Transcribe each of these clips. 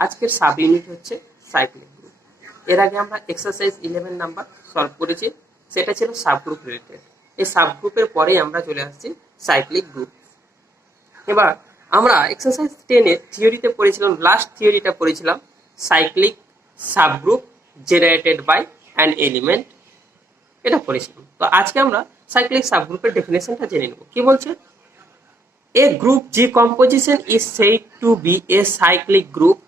আজকের sub unit হচ্ছে cyclic group. এর আগে আমরা এক্সারসাইজ 11 নাম্বার সলভ করেছি, সেটা ছিল সাব গ্রুপ রিলেটেড। এই সাব গ্রুপের পরেই আমরা চলে আসছি সাইক্লিক গ্রুপ। এবার আমরা এক্সারসাইজ 10-এ থিওরিতে পড়েছিলাম, লাস্ট থিওরিটা পড়েছিলাম cyclic subgroup generated by an element, এটা পড়েছিলাম। তো আজকে আমরা সাইক্লিক সাব গ্রুপের ডেফিনেশনটা জেনে নেব। কি বলছে? A group G composition is said to be a cyclic group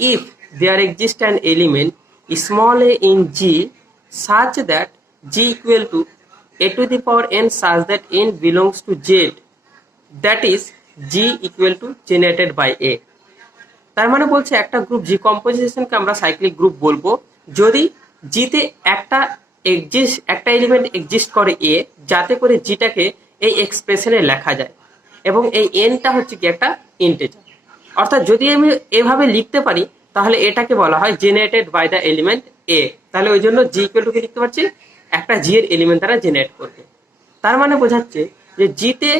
if there exists an element small a in G such that G equal to a to the power n such that n belongs to Z, that is G equal to generated by A। তার মানে বলছে একটা group জি কম্পোজিশনকে আমরা cyclic group বলবো যদি জিতে একটা element exist করে এ, যাতে করে জিটাকে এই এক্সপ্রেশনে লেখা যায়, এবং এই এনটা হচ্ছে কি একটা ইন্টিজার। অর্থাৎ যদি আমি এভাবে লিখতে পারি তাহলে এটাকে বলা হয় generated by the element a. তাহলে ওই জন্য জি ইকুয়াল টু কি লিখতে পারছি, একটা জি এর এলিমেন্ট দ্বারা জেনারেট করবে। তার মানে বোঝাচ্ছে যে জিতে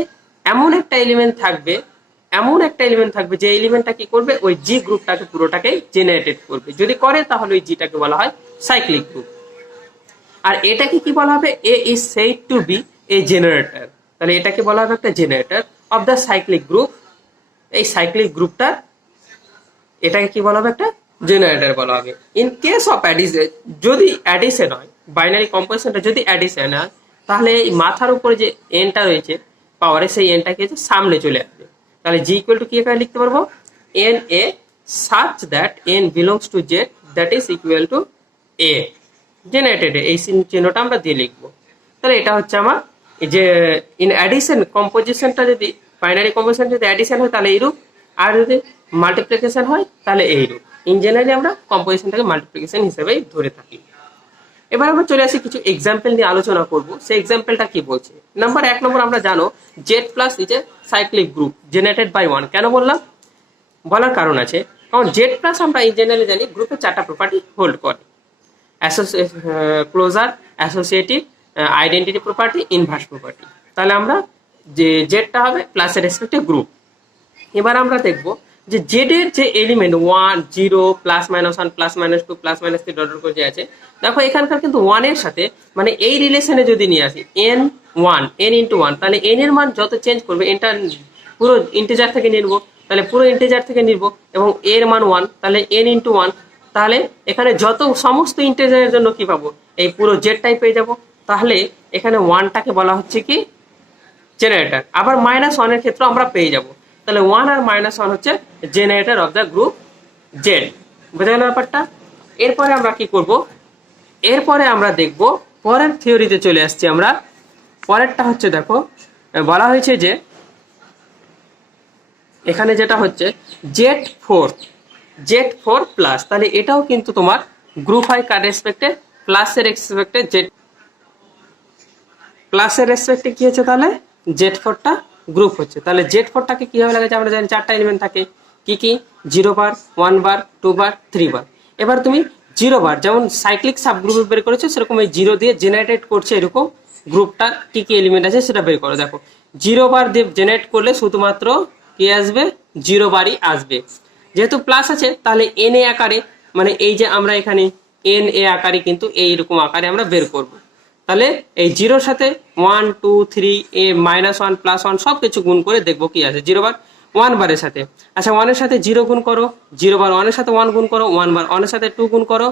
এমন একটা এলিমেন্ট থাকবে যে এলিমেন্টটা কি করবে, ওই জি গ্রুপটাকে পুরোটাকে জেনারেটেড করবে। যদি করে তাহলে ওই জিটাকে বলা হয় সাইক্লিক গ্রুপ। আর এটাকে কি বলা হবে, A is said to be a generator. তাহলে এটাকে বলা হবে একটা generator of the cyclic group. এই সাইক্লিক গ্রুপটা এটাকে কি বলা হবে, একটা জেনারেটর বলা হবে। ইন কেস অফ অ্যাডিশন, যদি অ্যাডিশন হয়, বাইনারি কম্পোজিশনটা যদি অ্যাডিশন হয়, তাহলে এই মাথার উপরে যে এনটা রয়েছে পাওয়ারে, সেই এনটাকে সামনে চলে আসবে। তাহলে জি ইকুয়াল টু কি এখানে লিখতে পারবো, N A such that N belongs to Z, that is equal to A generated. এই চিহ্নটা আমরা দিয়ে লিখবো। তাহলে এটা হচ্ছে আমার যে ইন অ্যাডিশন কম্পোজিশনটা, যদি বাইনারি কম্পোজিশন যদি অ্যাডিশন হয় তাহলে এইরূপ, আর যদি মাল্টিপ্লিকেশন হয় তাহলে এইরূপ। ইন জেনারেলি আমরা কম্পোজিশনটাকে মাল্টিপ্লিকেশন হিসেবেই ধরে থাকি। এবার আমরা চলে আসি কিছু এক্সাম্পল নিয়ে আলোচনা করব। সেই এক্সাম্পলটা কি বলছে। এক নম্বর আমরা জানো Z plus is a cyclic group generated by one. কেন বললাম, বলার কারণ আছে, কারণ জেড প্লাস আমরা ইন জেনারেলি জানি গ্রুপের 4টা প্রপার্টি হোল্ড করে: closure, associative, identity property, inverse property. তাহলে আমরা যে জেডটা হবে প্লাসের রেসপেক্টে গ্রুপ। এবার আমরা দেখব যে জেড এর যে element 1, 0, plus minus 1, plus minus 2, plus minus 3 dot করে যে আছে, দেখো এখানকার কিন্তু 1 এর সাথে, মানে এই রিলেশনে যদি নিয়ে আসি n 1 n ইন্টু 1, তাহলে n এর মান যত চেঞ্জ করবে, এনটা পুরো ইন্টিজার থেকে নিব, তাহলে পুরো ইন্টিজার থেকে নিব, এবং এর মান 1, তাহলে n ইন্টু 1, তাহলে এখানে যত সমস্ত ইন্টিজারের জন্য কি পাবো, এই পুরো জেডটাই পেয়ে যাব। তাহলে এখানে 1টাকে বলা হচ্ছে কি জেনারেটর। আবার মাইনাস 1 এর ক্ষেত্রে আমরা পেয়ে যাব। তাহলে 1 আর মাইনাস 1 হচ্ছে generator of the group Z. বুঝা গেল ব্যাপারটা? এরপরে আমরা কি করব, এরপরে আমরা দেখব পরের থিওরিতে চলে আসছি আমরা। পরেরটা হচ্ছে, দেখো বলা হয়েছে যে এখানে যেটা হচ্ছে জেড 4 প্লাস, তাহলে এটাও কিন্তু তোমার গ্রুপ হয় কার রেসপেক্টে, প্লাসের রেসপেক্টে। জেড প্লাসের রেসপেক্টে কি হচ্ছে, তাহলে জেড 4টা গ্রুপ হচ্ছে। তাহলে জেড 4টাকে কিভাবে লাগাচ্ছে, আমরা জানি 4টা এলিমেন্ট থাকে। কি কি? 0 বার, 1 বার, 2 বার, 3 বার। এবার তুমি 0 বার যেমন সাইক্লিক সাব গ্রুপ বের করেছো, সেরকম এই 0 দিয়ে জেনারেট করছে এরকম গ্রুপটা কি কি এলিমেন্ট আছে সেটা বের করো। দেখো 0 বার দিয়ে জেনারেট করলে শুধুমাত্র কি আসবে, 0 বারই আসবে। যেহেতু প্লাস আছে তাহলে এন এ আকারে, মানে এই যে আমরা এখানে এন এ আকারে কিন্তু এইরকম আকারে আমরা বের করব। তাহলে এই 0-র সাথে 1, 2, 3, এ -1, +1 সব কিছু গুণ করে দেখবো কি আছে। 0 বার 1 বারের সাথে, আচ্ছা 1 এর সাথে 0 গুণ করো, 0 বার 1 এর সাথে 1 গুণ করো, 1 বার 1 এর সাথে 2 গুণ করো,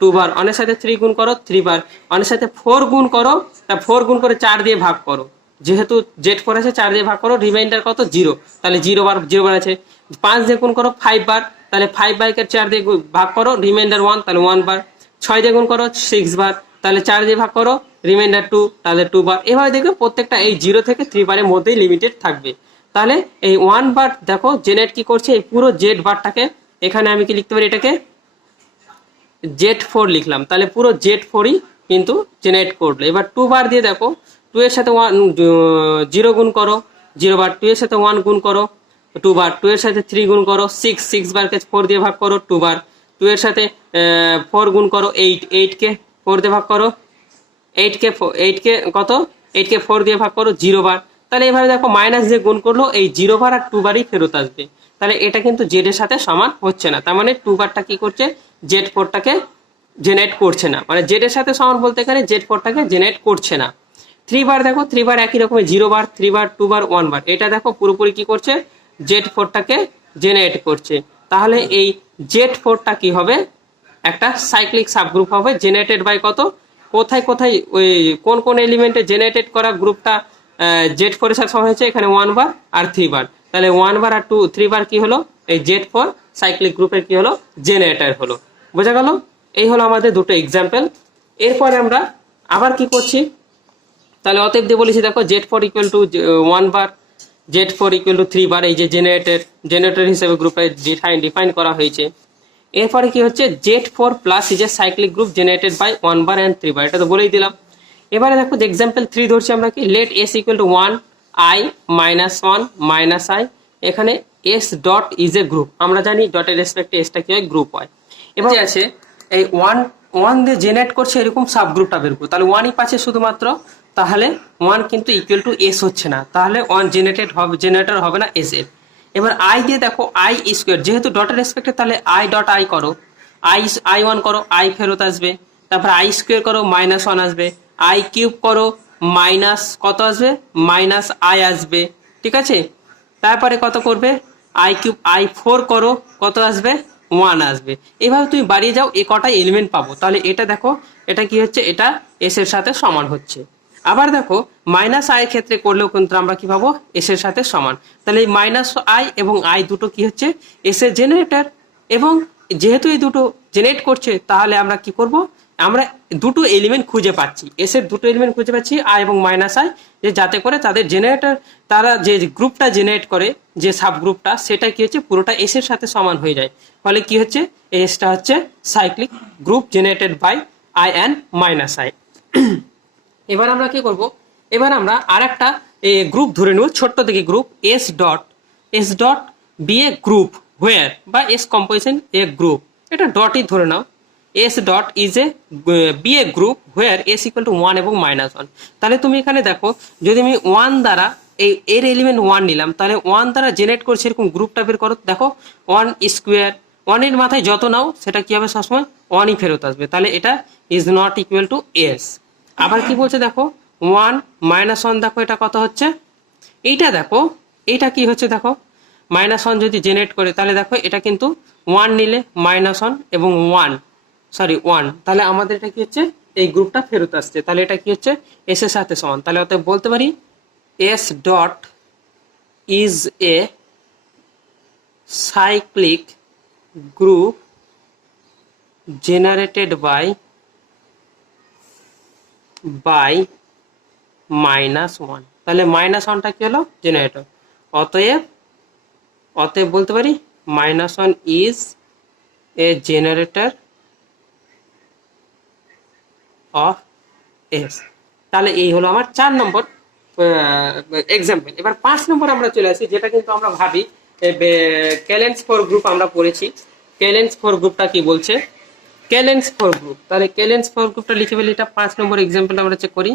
2 বার 1 এর সাথে 3 গুণ করো, 3 বার 1 এর সাথে 4 গুণ করো, তা 4 গুণ করে 4 দিয়ে ভাগ করো। যেহেতু জেড 4 আছে 4 দিয়ে ভাগ করো, রিমাইন্ডার কত 0, তাহলে 0 বার আছে। 5 দিয়ে গুণ করো 5 বার, তাহলে 5 বাই 4 দিয়ে ভাগ করো, রিমাইন্ডার 1, তাহলে 1 বার। 6 দিয়ে গুণ করো 6 বার, তাহলে 4 দিয়ে ভাগ করো, রিমাইন্ডার 2, তাহলে 2 বার। এভাবে দেখবে প্রত্যেকটা এই 0 থেকে 3 বারের মধ্যেই লিমিটেড থাকবে। তাহলে এই 1 বার দেখো জেনারেট কি করছে, এই পুরো জেড বারটাকে, এখানে আমি কি লিখতে পারি, এটাকে জেড 4 লিখলাম, তাহলে পুরো জেড 4ই কিন্তু জেনারেট করলো। এবার 2 বার দিয়ে দেখো 2 এর সাথে 0 গুণ করো, 0 বার 2 এর সাথে 1 গুণ করো, 2 বার 2 এর সাথে 3 গুণ করো, 6 বারকে 4 দিয়ে ভাগ করো, 2 বার 2 এর সাথে 4 গুণ করো, 8 কে 4 দিয়ে ভাগ করো, 8 কে কত, 8 কে 4 দিয়ে ভাগ করো, 0 বার। তাহলে এভাবে দেখো মাইনাস দিয়ে গুণ করলো, এই 0 বার আর 2 বারই ফেরত আসবে। তাহলে এটা কিন্তু জেড এর সাথে সমান হচ্ছে না, তার মানে 2 বারটা কি করছে, Z4টাকে জেনারেট করছে না, মানে জেড এর সাথে সমান বলতে এখানে Z4টাকে জেনারেট করছে না। 3 বার দেখো, 3 বার একই রকমের 0 বার, 3 বার, 2 বার, 1 বার, এটা দেখো পুরোপুরি কি করছে, Z4টাকে জেনারেট করছে। তাহলে এই Z4টা কি হবে, একটা সাইক্লিক সাবগ্রুপ হবে, জেনারেটেড বাই কত, কোথায় কোথায় ওই কোন কোন এলিমেন্টে জেনারেটেড করা গ্রুপটা Z4 এর সাথে সমান হয়েছে, এখানে 1 বার আর 3 বার, তাহলে 1 বার আর 3 বার কি হলো, এই Z4 সাইক্লিক গ্রুপের কি হলো, জেনারেটর হলো। বোঝা গেল? এই হলো আমাদের দুটো এক্সাম্পল। এরপরে আমরা আবার কি করছি, তাহলে অতএব দিয়ে বলেছি দেখো Z4 equal to 1 bar, Z4 equal to 3 বার, এই যে জেনারেটর হিসেবে গ্রুপে ডিফাইন করা হয়েছে। এরপরে কি হচ্ছে, Z4 plus is a cyclic group generated by 1 বার অ্যান্ড 3 বার, এটা তো বলেই দিলাম। এবারে দেখো এক্সাম্পল 3 ধরছি আমরা কি, let S equal to 1 I minus 1 minus I, এখানে S dot is a group, আমরা জানি ডটের রেসপেক্টে এসটা কি হয়, গ্রুপ হয়। এবার আছে এই 1 দিয়ে জেনারেট করছে এরকম সাবগ্রুপটা বের করব, তাহলে 1ই পাচ্ছে শুধুমাত্র, তাহলে 1 কিন্তু ইকুয়াল টু S হচ্ছে না, তাহলে 1 জেনারেটর হবে না S এর। এবার I দিয়ে দেখো I স্কোয়ার, যেহেতু ডটের রেসপেক্টে তাহলে I ডট I করো, I1 করো, I ফেরত আসবে, তারপর I স্কোয়ার করো, -1 আসবে, I কিউব করো, মাইনাস কত আসবে, মাইনাস I আসবে, ঠিক আছে। তারপরে কত করবে, I কিউব I4 করো, কত আসবে, 1 আসবে। এইভাবে তুমি বাড়িয়ে যাও, এ কটা এলিমেন্ট পাবো। তাহলে এটা দেখো, এটা কি হচ্ছে, এটা S এর সাথে সমান হচ্ছে। আবার দেখো মাইনাস I এর ক্ষেত্রে করলেও কিন্তু আমরা কি পাবো, S এর সাথে সমান। তাহলে এই -I এবং I দুটো কি হচ্ছে, S এর জেনারেটর, এবং যেহেতু এই দুটো জেনারেট করছে, তাহলে আমরা কি করব, আমরা দুটো এলিমেন্ট খুঁজে পাচ্ছি, S এর দুটো এলিমেন্ট খুঁজে পাচ্ছি, I এবং -I, যে যাতে করে তাদের জেনারেটর, তারা যে গ্রুপটা জেনারেট করে, যে সাবগ্রুপটা, সেটা কি হচ্ছে, পুরোটা S এর সাথে সমান হয়ে যায়। ফলে কি হচ্ছে, এসটা হচ্ছে cyclic group generated by I and -I। এবার আমরা কি করব, এবার আমরা আরেকটা গ্রুপ ধরে নেব, ছোট্ট থেকে group, S dot be a group where, বা S কম্পোজিশন এ গ্রুপ, এটা ডটই ধরে নাও, S dot is a be a group where S equal to 1 এবং -1। তাহলে তুমি এখানে দেখো, যদি আমি 1 দ্বারা এর এলিমেন্ট 1 নিলাম, তাহলে 1 দ্বারা জেনারেট করছে এরকম গ্রুপটা বের করো, দেখো 1 স্কোয়ার, 1 এর মাথায় যত নাও সেটা কি হবে, সবসময় 1ই ফেরত আসবে, তাহলে এটা is not equal to S। আবার কি বলছে দেখো, 1 -1, দেখো এটা কত হচ্ছে, এইটা দেখো, এইটা কি হচ্ছে দেখো, -1 যদি জেনারেট করে, তাহলে দেখো এটা কিন্তু 1 নিলে -1 এবং 1, তাহলে আমাদের এটা কি হচ্ছে, এই গ্রুপটা ফেরত আসছে, তাহলে এটা কি হচ্ছে, S এর সাথে সমান। তাহলে অতএব বলতে পারি S dot is a cyclic group generated by -1, তাহলে -1টা কি হলো, জেনারেটর। অতএব বলতে পারি -1 is a generator of S। তাহলে এই হলো আমার 4 নম্বর এক্সাম্পল। এবার 5 নম্বর আমরা চলে আসি, যেটা কিন্তু আমরা ভাবি ক্যালেন্স ফোর গ্রুপ আমরা পড়েছি। ক্যালেন্স ফোর গ্রুপটা কি বলছে, ক্যালেন্স ফোর গ্রুপ, তাহলে ক্যালেন্স ফোর গ্রুপটা লিখে ফেলি, এটা 5 নম্বর এক্সাম্পল আমরা চেক করি।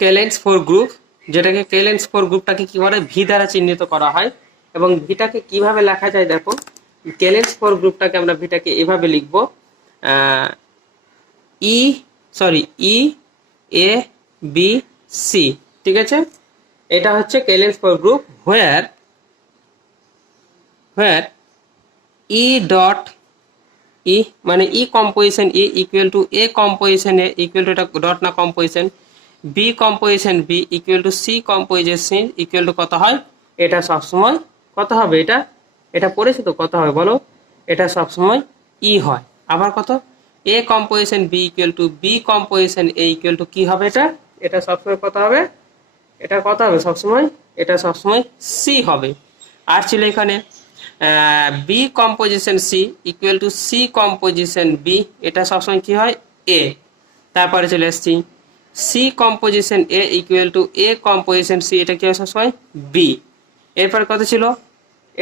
ক্যালেন্স ফোর গ্রুপ, যেটাকে ক্যালেন্স ফোর গ্রুপটাকে কি করে, ভি দ্বারা চিহ্নিত করা হয়, এবং ভিটাকে কিভাবে লেখা যায় দেখো, ক্যালেন্স ফোর গ্রুপটাকে আমরা ভিটাকে এভাবে লিখবো, ই এ বি সি, ঠিক আছে। এটা হচ্ছে Klein's four group where E dot E মানে E composition E equal to A composition A equal to, এটা ডট না composition, B composition B equal to C composition equal to কত হয়, এটা সবসময় কত হবে, এটা পড়েছে তো, কত হবে বলো, এটা সবসময় ই হয়। আবার কত, a composition B equal to B composition A equal to কি হবে, এটা সবসময় কত হবে, এটা কত হবে সবসময়, এটা সবসময় সি হবে। আর ছিল এখানে b composition C equal to C composition b, এটা সবসময় কি হয়, এ। তারপরে চলে আসছি c composition A equal to A composition c, এটা কি হয় সবসময় বি। এরপর কত ছিল,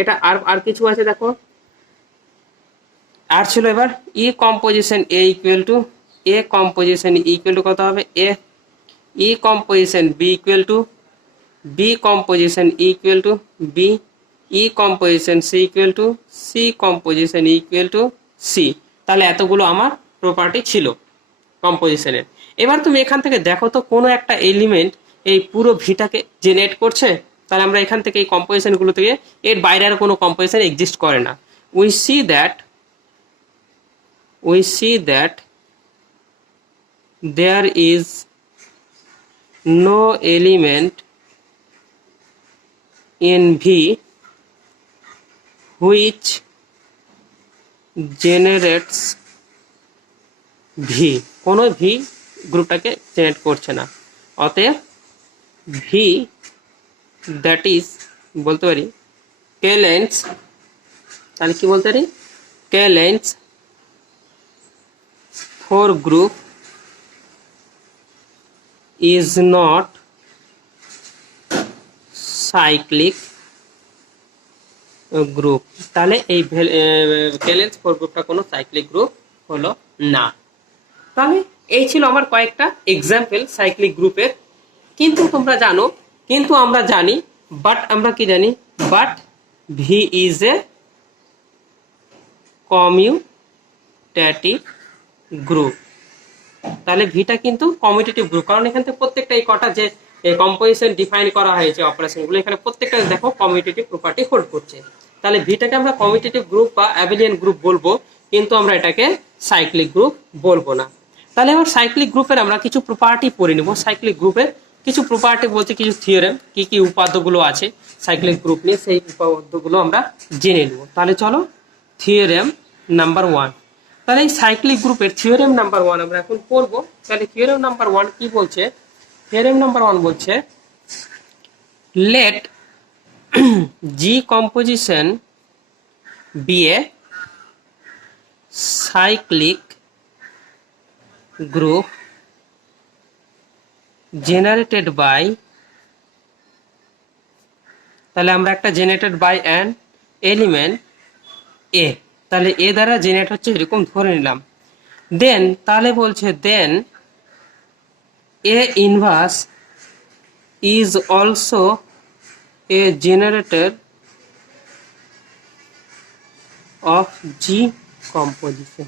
এটা আর কিছু আছে দেখো, আর ছিল এবার E composition A equal to A composition equal to কত হবে, A. E composition B equal to B composition equal to B, E composition C equal to C composition equal to C. তাহলে এতগুলো আমার প্রপার্টি ছিল কম্পোজিশনের। এবার তুমি এখান থেকে দেখো তো কোনো একটা এলিমেন্ট এই পুরো ভিটাকে জেনারেট করছে। তাহলে আমরা এখান থেকে এই কম্পোজিশনগুলো থেকে এর বাইরে আর কোনো কম্পোজিশন এক্সিস্ট করে না। We see that there is no element in V which generates V, কোনো V গ্রুপটাকে জেনারেট করছে না। অতএব V দ্যাট ইজ বলতে পারি কেলেন্স, তাহলে কি বলতে পারি Klein's four group is not cyclic group। তাহলে এই ভ্যালেন্স ফোর গ্রুপটা কোনো সাইক্লিক গ্রুপ হলো না। তাহলে এই ছিল আমার কয়েকটা এক্সাম্পল সাইক্লিক গ্রুপের। কিন্তু তোমরা জানো, কিন্তু আমরা জানি, বাট আমরা কি জানি, but V is a commutative group. তাহলে ভিটা কিন্তু কমিউটেটিভ গ্রুপ, কারণ এখান থেকে প্রত্যেকটা এই কটা যে কম্পোজিশন ডিফাইন করা হয়েছে অপারেশনগুলো, এখানে প্রত্যেকটা দেখো কমিউটেটিভ প্রপার্টি হোল্ড করছে। তাহলে ভিটাকে আমরা কমিউটেটিভ গ্রুপ বা অ্যাবিলিয়ান গ্রুপ বলবো, কিন্তু আমরা এটাকে সাইক্লিক গ্রুপ বলবো না। তাহলে এবার সাইক্লিক গ্রুপের আমরা কিছু প্রপার্টি পড়ে নেব। সাইক্লিক গ্রুপের কিছু প্রপার্টি বলতে কিছু থিওরেম, কি কি উপাদ্যগুলো আছে সাইক্লিক গ্রুপ নিয়ে, সেই উপাদ্যগুলো আমরা জেনে নেব। তাহলে চলো থিওরেম নাম্বার 1। তাহলে এই সাইক্লিক গ্রুপের থিওরেম নাম্বার 1 আমরা এখন পড়বো। তাহলে থিওরেম নাম্বার 1 কি বলছে? থিওরেম নাম্বার 1 বলছে let G composition B a cyclic group generated by, তাহলে আমরা একটা generated by an element a, তাহলে এ দ্বারা জেনারেট হচ্ছে এরকম ধরে নিলাম। দেন তাহলে বলছে then A inverse is also a generator of G composition.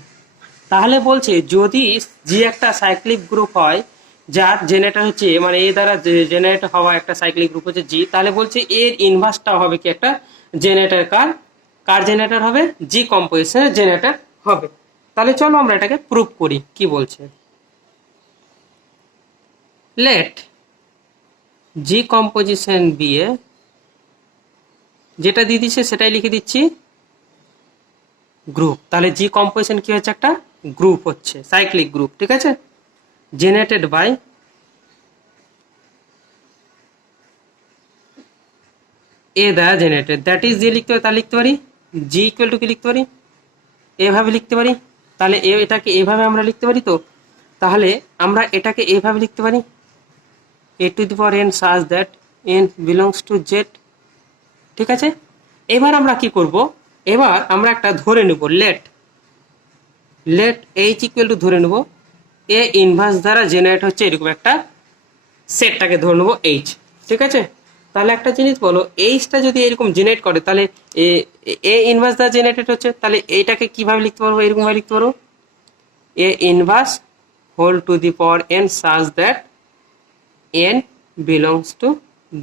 তাহলে বলছে যদি জি একটা সাইক্লিক গ্রুপ হয় যার জেনারেটর হচ্ছে, মানে এ দ্বারা জেনারেট হওয়া একটা সাইক্লিক গ্রুপ হচ্ছে জি, তাহলে বলছে এর ইনভার্সটা হবে কি একটা জেনারেটর। কার জেনারেটর হবে? জি কম্পোজিশনের জেনারেটর হবে। তাহলে চলো আমরা এটাকে প্রুভ করি। কি বলছে? Let G composition B A, যেটা দিয়ে দিচ্ছে সেটাই লিখে দিচ্ছি গ্রুপ। তাহলে জি কম্পোজিশন কি হচ্ছে? একটা গ্রুপ হচ্ছে, সাইক্লিক গ্রুপ, ঠিক আছে, জেনারেটেড বাই এ দ্বারা জেনারেটেড, দ্যাট ইজ যে লিখতে পারি তা লিখতে পারি জি ইকুয়াল টু কি লিখতে পারি এভাবে লিখতে পারি। তাহলে এটাকে এভাবে আমরা লিখতে পারি। তো তাহলে আমরা এটাকে এভাবে লিখতে পারি A to the power N such that N belongs to Z, ঠিক আছে। এবার আমরা কি করব? এবার আমরা একটা ধরে নেব লেট এইচ ইকুয়াল টু ধরে নেব এ ইনভার্স দ্বারা জেনারেট হচ্ছে এরকম একটা সেটটাকে ধরে নেব এইচ, ঠিক আছে। তাহলে একটা জিনিস বলো, এইচটা যদি এরকম জেনারেট করে তাহলে এ ইনভার্স দ্বারা জেনারেটেড হচ্ছে, তাহলে এইটাকে কিভাবে লিখতে পারবো? এরকম ভাবে লিখতে পারবো A inverse whole to the power N such that N belongs to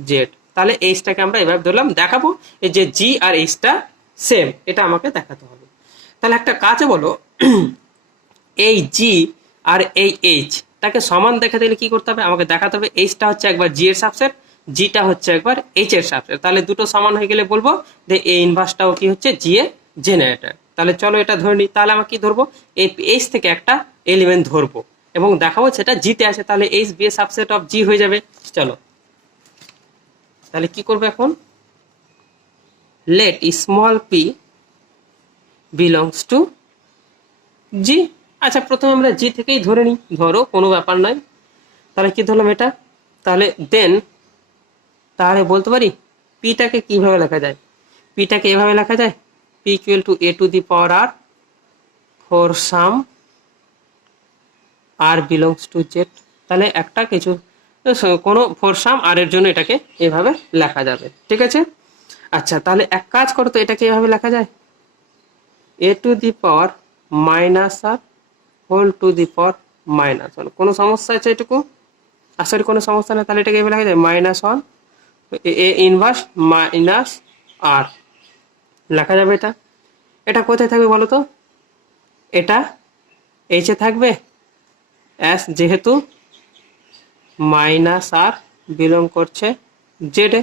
Z. তাহলে এইচটাকে আমরা এভাবে ধরলাম, দেখাবো এই যে জি আর এইচটা সেম, এটা আমাকে দেখাতে হবে। তাহলে একটা কাজ বলো, এই জি আর এই এইচ তাকে সমান দেখাতে গেলে কি করতে হবে? আমাকে দেখাতে হবে এইচটা হচ্ছে একবার জি এর সাবসেট, জিটা হচ্ছে একবার এইচ এর সাবসেট। তাহলে দুটো সমান হয়ে গেলে বলবো যে এ ইনভার্সটাও কি হচ্ছে জি এর জেনারেটর। তাহলে চলো এটা ধরে নিই। তাহলে আমরা কি ধরবো? এই এইচ থেকে একটা এলিমেন্ট ধরবো এবং দেখাবো সেটা জিতে আছে, তাহলে H be a subset of G হয়ে যাবে। চলো তাহলে কি করবো এখন? Let small P belongs to G. আচ্ছা প্রথমে আমরা জি থেকেই ধরে নিই, ধরো কোনো ব্যাপার নয়। তাহলে কি ধরলাম এটা? তাহলে দেন তাহলে বলতে পারি পিটাকে কিভাবে লেখা যায়? পিটাকে এভাবে লেখা যায় P equal to A to the power r for some r belongs to Z. তাহলে একটা কিছু কোনো ফোর সাম আর এর জন্য এটাকে এভাবে লেখা যাবে, ঠিক আছে। আচ্ছা, তাহলে এক কাজ করো তো, এটাকে এভাবে লেখা যায় A to the power minus R whole to the power minus one. কোনো সমস্যা আছে এটুকু? আসলে কোনো সমস্যা নেই। তাহলে এটাকে এভাবে লেখা যায় minus one A inverse minus আর লেখা যাবে। এটা এটা কোথায় থাকবে বলো তো? এটা এইচে থাকবে এস, যেহেতু মাইনাস আর বিলং করছে জেডে,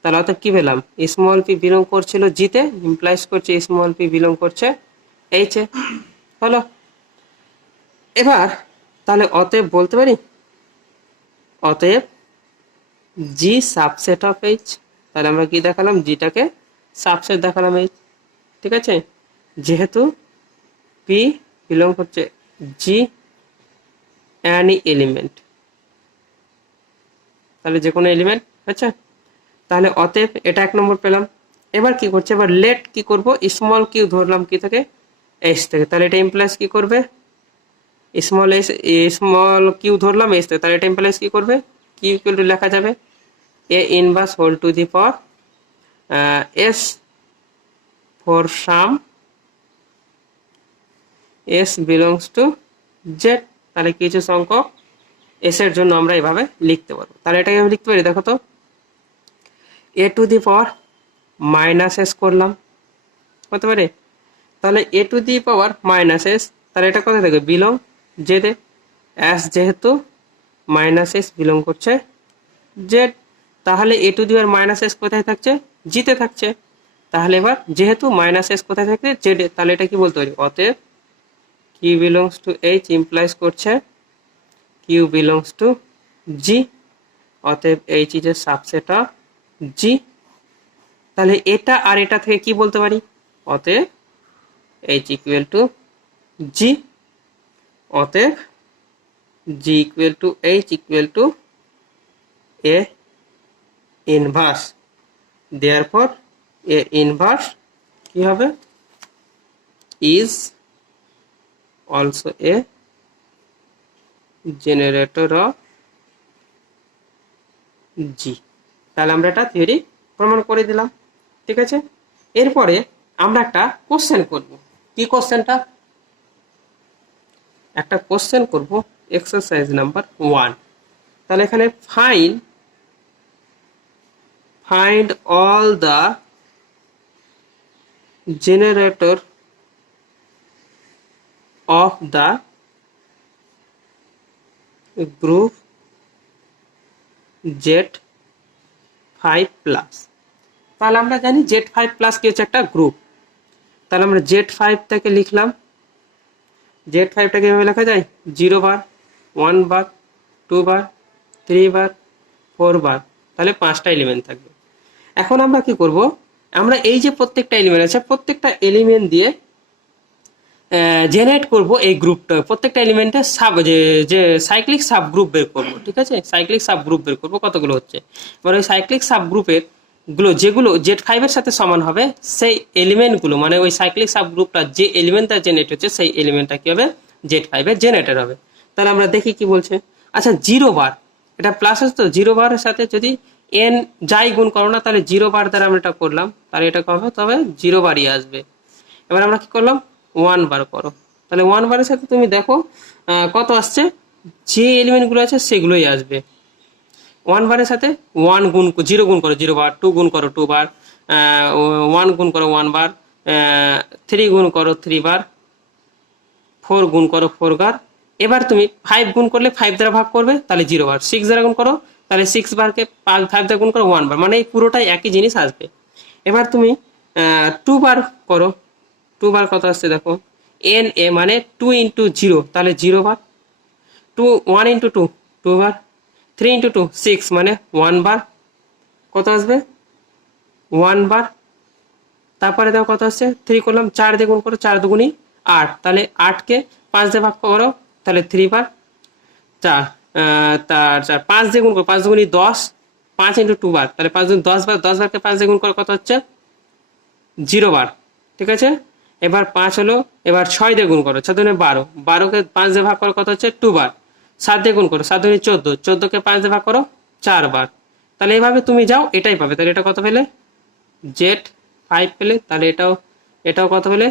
তাহলে অর্থাৎ কি পেলাম? স্মল পি বিলং করছিল জিতে, ইমপ্লাইজ করছে স্মল পি বিলং করছে এইচে। হলো। এবার তাহলে অতএব বলতে পারি, অতএব জি সাবসেট অফ এইচ। তাহলে আমরা কি দেখালাম? জিটাকে সাবসেট দেখালাম এইচ, ঠিক আছে। যেহেতু পি বিলং করছে জি অ্যানি এলিমেন্ট, তাহলে যে কোনো এলিমেন্ট, আচ্ছা। তাহলে অতএব এটা এক নম্বর পেলাম। এবার কি করছে? এবার লেট কি করব? স্মল কিউ ধরলাম কি থেকে? এইচ থেকে। তাহলে এটা ইমপ্লাইজ কি করবে? স্মল এস, স্মল কিউ ধরলাম এইচ থেকে, তাহলে এটা ইমপ্লাইজ কি করবে? কিউ ইকুয়াল টু লেখা যাবে A inverse whole to the power S for some S belongs to Z. তাহলে কিছু সংখ্যক এস এর জন্য আমরা এভাবে লিখতে পারবো। তাহলে এটাকে আমি লিখতে পারি, দেখো তো, A to the power minus S করলাম, হতে পারে। তাহলে A to the power minus S, তাহলে এটা কোথায় থাকবে? বিলং জেডে। এস যেহেতু মাইনাস এস বিলং করছে জেড, তাহলে A to the power minus S কোথায় থাকছে? জিতে থাকছে। তাহলে এবার যেহেতু মাইনাস এস কোথায় থাকছে? জেডে, তাহলে এটা কি বলতে পারি? অতএব Q belongs to H implies করছে কিউ বিলংস টু জি, অতএব H is a subset of G. তাহলে এটা আর এটা থেকে কি বলতে পারি? অতএব এইচ ইকুয়াল টু জি, অতএব G equal to H equal to A inverse. Therefore A inverse কি হবে? Is also a generator of G. তাহলে আমরা এটা থিওরি প্রমাণ করে দিলাম, ঠিক আছে। এরপরে আমরা একটা কোশ্চেন করব। কি কোশ্চেনটা? একটা কোশ্চেন করব এক্সারসাইজ নাম্বার 1। তাহলে এখানে find all the generator of the group Z5+। তাহলে আমরা জানি Z5+ কি হচ্ছে? একটা গ্রুপ। তাহলে আমরা Z5 থেকে লিখলাম। Z5টাকে এভাবে লেখা যায় 0 বার, 1 বার, 2 বার, 3 বার, 4 বার। তাহলে 5টা এলিমেন্ট থাকবে। এখন আমরা কি করব? আমরা এই যে প্রত্যেকটা এলিমেন্ট আছে, প্রত্যেকটা এলিমেন্ট দিয়ে জেনারেট করব এই গ্রুপটা। প্রত্যেকটা এলিমেন্টের যে সাইক্লিক সাব গ্রুপ বের করব, ঠিক আছে। সাইক্লিক সাব গ্রুপ বের করব কতগুলো হচ্ছে। এবার ওই সাইক্লিক সাব গ্রুপের যেগুলো Z5 এর সাথে সমান হবে, সেই এলিমেন্টগুলো, মানে ওই সাইক্লিক সাব গ্রুপটা যে এলিমেন্টটা জেনারেট হচ্ছে, সেই এলিমেন্টটা কি হবে? Z5 এর জেনারেটর হবে। তাহলে আমরা দেখি কি বলছে। আচ্ছা, 0 বার, এটা প্লাস আছে তো, 0 বারের সাথে যদি n যাই গুণ করো না, তাহলে 0 বার দ্বারা আমরা এটা করলাম, তাহলে এটা কবে? তবে 0 বারই আসবে। এবার আমরা কি করলাম? 1 বার করো। তাহলে 1 বারের সাথে তুমি দেখো কত আসছে? যে এলিমেন্টগুলো আছে সেগুলোই আসবে। 1 বারের সাথে 1 গুণ 0 গুণ করো 0 বার, 2 গুণ করো 2 বার, 1 গুণ করো 1 বার, 3 গুণ করো 3 বার, 4 গুণ করো 4 বার। এবার তুমি 5 গুণ করলে 5 দ্বারা ভাগ করবে, তাহলে 0 বার। 6 দ্বারা গুণ করো, তাহলে 6 বারকে 5 দ্বারা গুণ করো 1 বার, মানে এই পুরোটাই একই জিনিস আসবে। এবার তুমি 2 বার করো। 2 বার কত আসছে দেখো, n a মানে 2 ইন্টু 0, তাহলে 0 বার। 1 ইন্টু 2 2 বার। 3 ইন্টু 2 6 মানে 1 বার, কত আসবে? 1 বার। তারপরে দেখো কত আসছে, 3 করলাম, 4 দিয়ে গুণ করো, 4 দুগুণই 8, তাহলে 8কে 5 দিয়ে ভাগ করো, তাহলে 3 বার। 4 তার 4 5 দিয়ে গুণ করো, 5 দুগুণই 10, 5 ইন্টু 2 বার, তাহলে 5 দুগুণ 10 বার, 10 বারকে 5 দিয়ে গুণ করো, কত হচ্ছে? 0 বার, ঠিক আছে। এবার 5 হলো, এবার 6 দিয়ে গুণ করো, 6 দুগুণে 12, 12কে 5 দিয়ে ভাগ করো, কত হচ্ছে? 2 বার। 7 দিয়ে গুণ করো, 7 দুই 14, 14 কে 5 দিয়ে ভাগ করো 4 বার। তাহলে এইভাবে তুমি যাও, এটাই পাবে। তাহলে এটা কত পেলে? Z5 পেলে। তাহলে এটাও কত পেলে?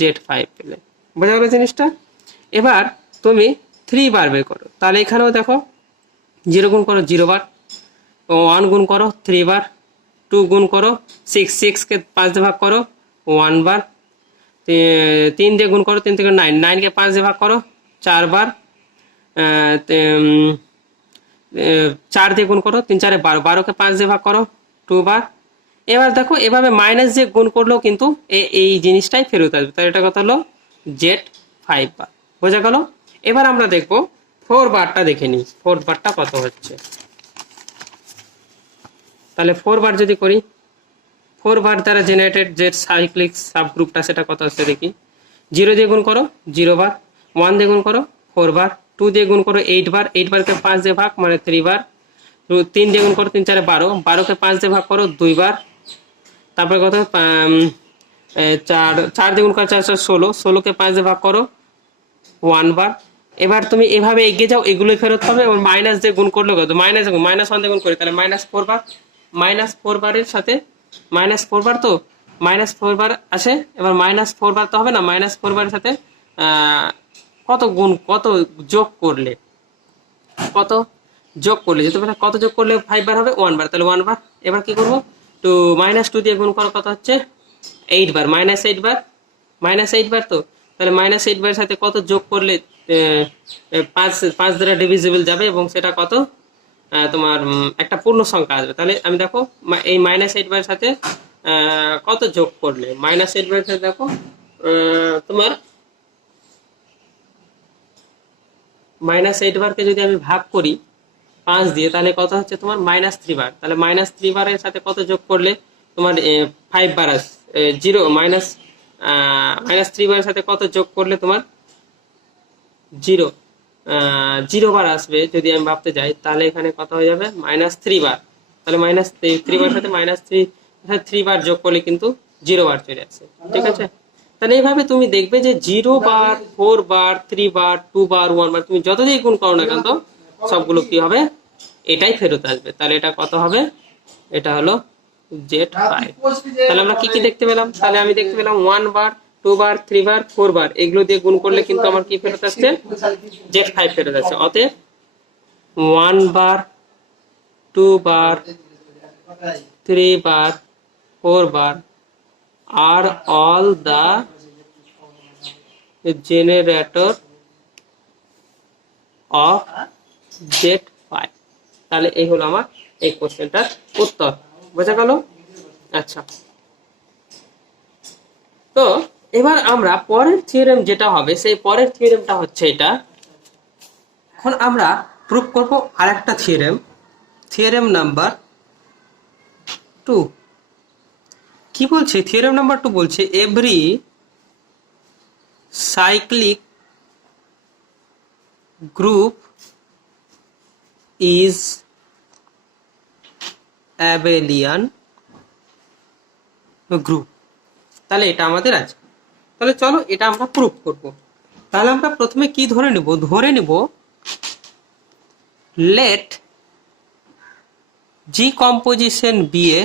Z5 পেলে। বোঝা গেল জিনিসটা? এবার তুমি 3 বার বের করো। তাহলে এখানেও দেখো 0 গুণ করো 0 বার, 1 গুণ করো 3 বার, 2 গুণ করো 6, 6 কে 5 দিয়ে ভাগ করো 1 বার, 3 দিয়ে গুণ করো 3 থেকে 9, 9 কে 5 দিয়ে ভাগ করো 4 বার, 4 দিয়ে গুণ করো 3 4 12, 12 কে 5 দিয়ে ভাগ করো 2 বার। এবার দেখো এভাবে মাইনাস দিয়ে গুণ করলেও কিন্তু এই জিনিসটাই ফেরত আসবে। তাহলে এটা কত হলো? Z5 বার। বোঝা গেল? এবার আমরা দেখবো 4 বারটা দেখে নিই, 4 বারটা কত হচ্ছে। তাহলে 4 বার যদি করি, 4 বার দ্বারা জেনারেটেড যে সাইক্লিক সাবগ্রুপটা সেটা কত হচ্ছে দেখি। 0 দিয়ে গুণ করো 0 বার, 1 দিয়ে গুণ করো 4 বার, 2 দিয়ে গুণ করো 8 বার, 8 বারকে 5 দিয়ে ভাগ মানে 3 বার, 3 দিয়ে গুণ করো 3 4 12, 12 কে 5 দিয়ে ভাগ করো 2 বার, তারপরে কত 4 দিয়ে গুণ করো 4 4 16, 16 কে 5 দিয়ে ভাগ করো 1 বার। এবার তুমি এভাবে এগিয়ে যাও, এগুলোই ফেরত পাবে। এবং মাইনাস দিয়ে গুণ করলে কত? -1 দিয়ে গুণ করি, তাহলে -4 বার, -4 বারের সাথে -4 বার, তো -4 বার আসে। এবার -4 বার তো হবে না, -4 বারের সাথে কত যোগ করলে যেতে পারে, কত যোগ করলে 5 বার হবে? 1 বার, তাহলে 1 বার। এবার কি করবো? তো -2 দিয়ে গুণ করো কত হচ্ছে? 8 বার, -8 বার, -8 বার, তো তাহলে -8 বারের সাথে কত যোগ করলে 5 দ্বারা ডিভিজিবল যাবে এবং সেটা কত তোমার একটা পূর্ণ সংখ্যা আসবে। তাহলে আমি দেখো এই -8 বারের সাথে কত যোগ করলে, -8 বারের সাথে দেখো তোমার -8 বারকে যদি আমি ভাগ করি 5 দিয়ে, তাহলে কত হচ্ছে তোমার? -3 বার। তাহলে -3 বারের সাথে কত যোগ করলে তোমার 5 বার আসে? 0 -3 বারের সাথে কত যোগ করলে তোমার 0 বার আসবে যদি আমি ভাবতে যাই। তাহলে এখানে কত হয়ে যাবে? -3 বার। তাহলে -3 বারের সাথে -3 বার যোগ করলে কিন্তু 0 বার চলে আসে। ঠিক আছে? তাহলে এইভাবে তুমি দেখবে যে 0 বার, 4 বার, 3 বার, 2 বার, 1 বার, তুমি যত দিয়ে গুণ করো না কেন তো সবগুলো কি হবে? এটাই ফেরত আসবে। তাহলে এটা কত হবে? এটা হলো Z5। তাহলে আমরা কি কি দেখতে পেলাম? তাহলে আমি দেখতে পেলাম 1 বার, 2 বার, 3 বার, 4 বার, এগুলো দিয়ে গুণ করলে কিন্তু আমার কি ফেরত আসছে? Z5 ফেরত আসছে। অতএব 1 বার, 2 বার, 3 বার, 4 বার are all the generator of Z5। তাহলে এই হলো আমার এই কোশ্চেনটার উত্তর। বোঝা গেল? আচ্ছা, তো এবার আমরা পরের থিওরেম যেটা হবে, সেই পরের থিওরেমটা হচ্ছে এটা। এখন আমরা প্রুফ করব আরেকটা থিওরেম, থিওরেম নাম্বার 2। কি বলছে থিওরেম নাম্বার 2? বলছে every cyclic group is abelian group. তাহলে এটা আমাদের আছে। তাহলে চলো এটা আমরা প্রুফ করব। তাহলে আমরা প্রথমে কি ধরে নেব let G composition B a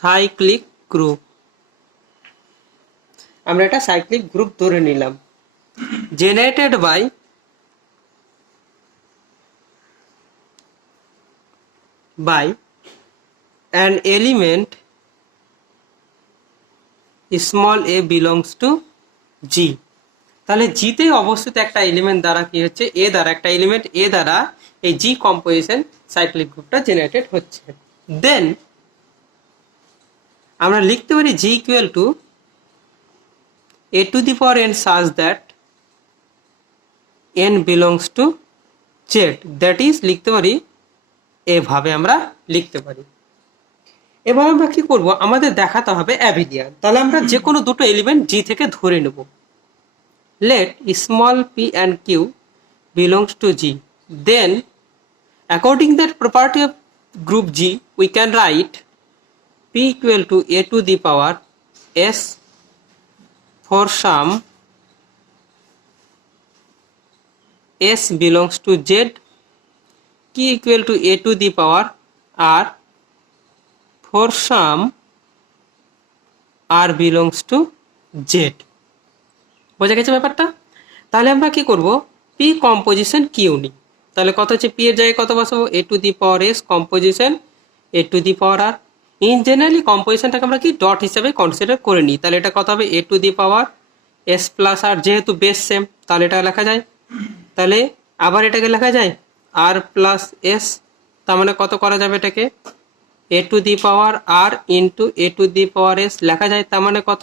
cyclic group. আমরা এটা সাইক্লিক গ্রুপ ধরে নিলাম, generated by an element small a belongs to G। তাহলে জিতে অবস্থিত একটা এলিমেন্ট দ্বারা কি হচ্ছে? এ দ্বারা একটা এলিমেন্ট এ দ্বারা এই জি কম্পোজিশন সাইক্লিক গ্রুপটা জেনারেটেড হচ্ছে। দেন আমরা লিখতে পারি G equal to a to the power n such that n belongs to Z। That is লিখতে পারি এভাবে আমরা লিখতে পারি। এবার আমরা কি করব? আমাদের দেখাতে হবে অ্যাবেলিয়ান। তাহলে আমরা যে কোনো দুটো এলিমেন্ট জি থেকে ধরে নেব। let small p and q belongs to G, then according that property of group G we can write p equal to a to the power s for some S belongs to Z, K equal to A to the power R for some R belongs to Z। বোঝা গেছে ব্যাপারটা? তাহলে আমরা কি করব, P composition Q নিই। তাহলে কত হচ্ছে, P এর জায়গায় কত বসাবো, A to the power S composition A to the power R। In generally কম্পোজিশনটাকে আমরা কি ডট হিসেবে কনসিডার করে নিই। তাহলে এটা কত হবে, A to the power S plus R, যেহেতু বেস সেম তাহলে এটা লেখা যায়। তাহলে আবার এটাকে লেখা যায় আর প্লাস এস, তার মানে কত করা যাবে এটাকে, A to the power R into A to the power S লেখা যায়। তার মানে কত,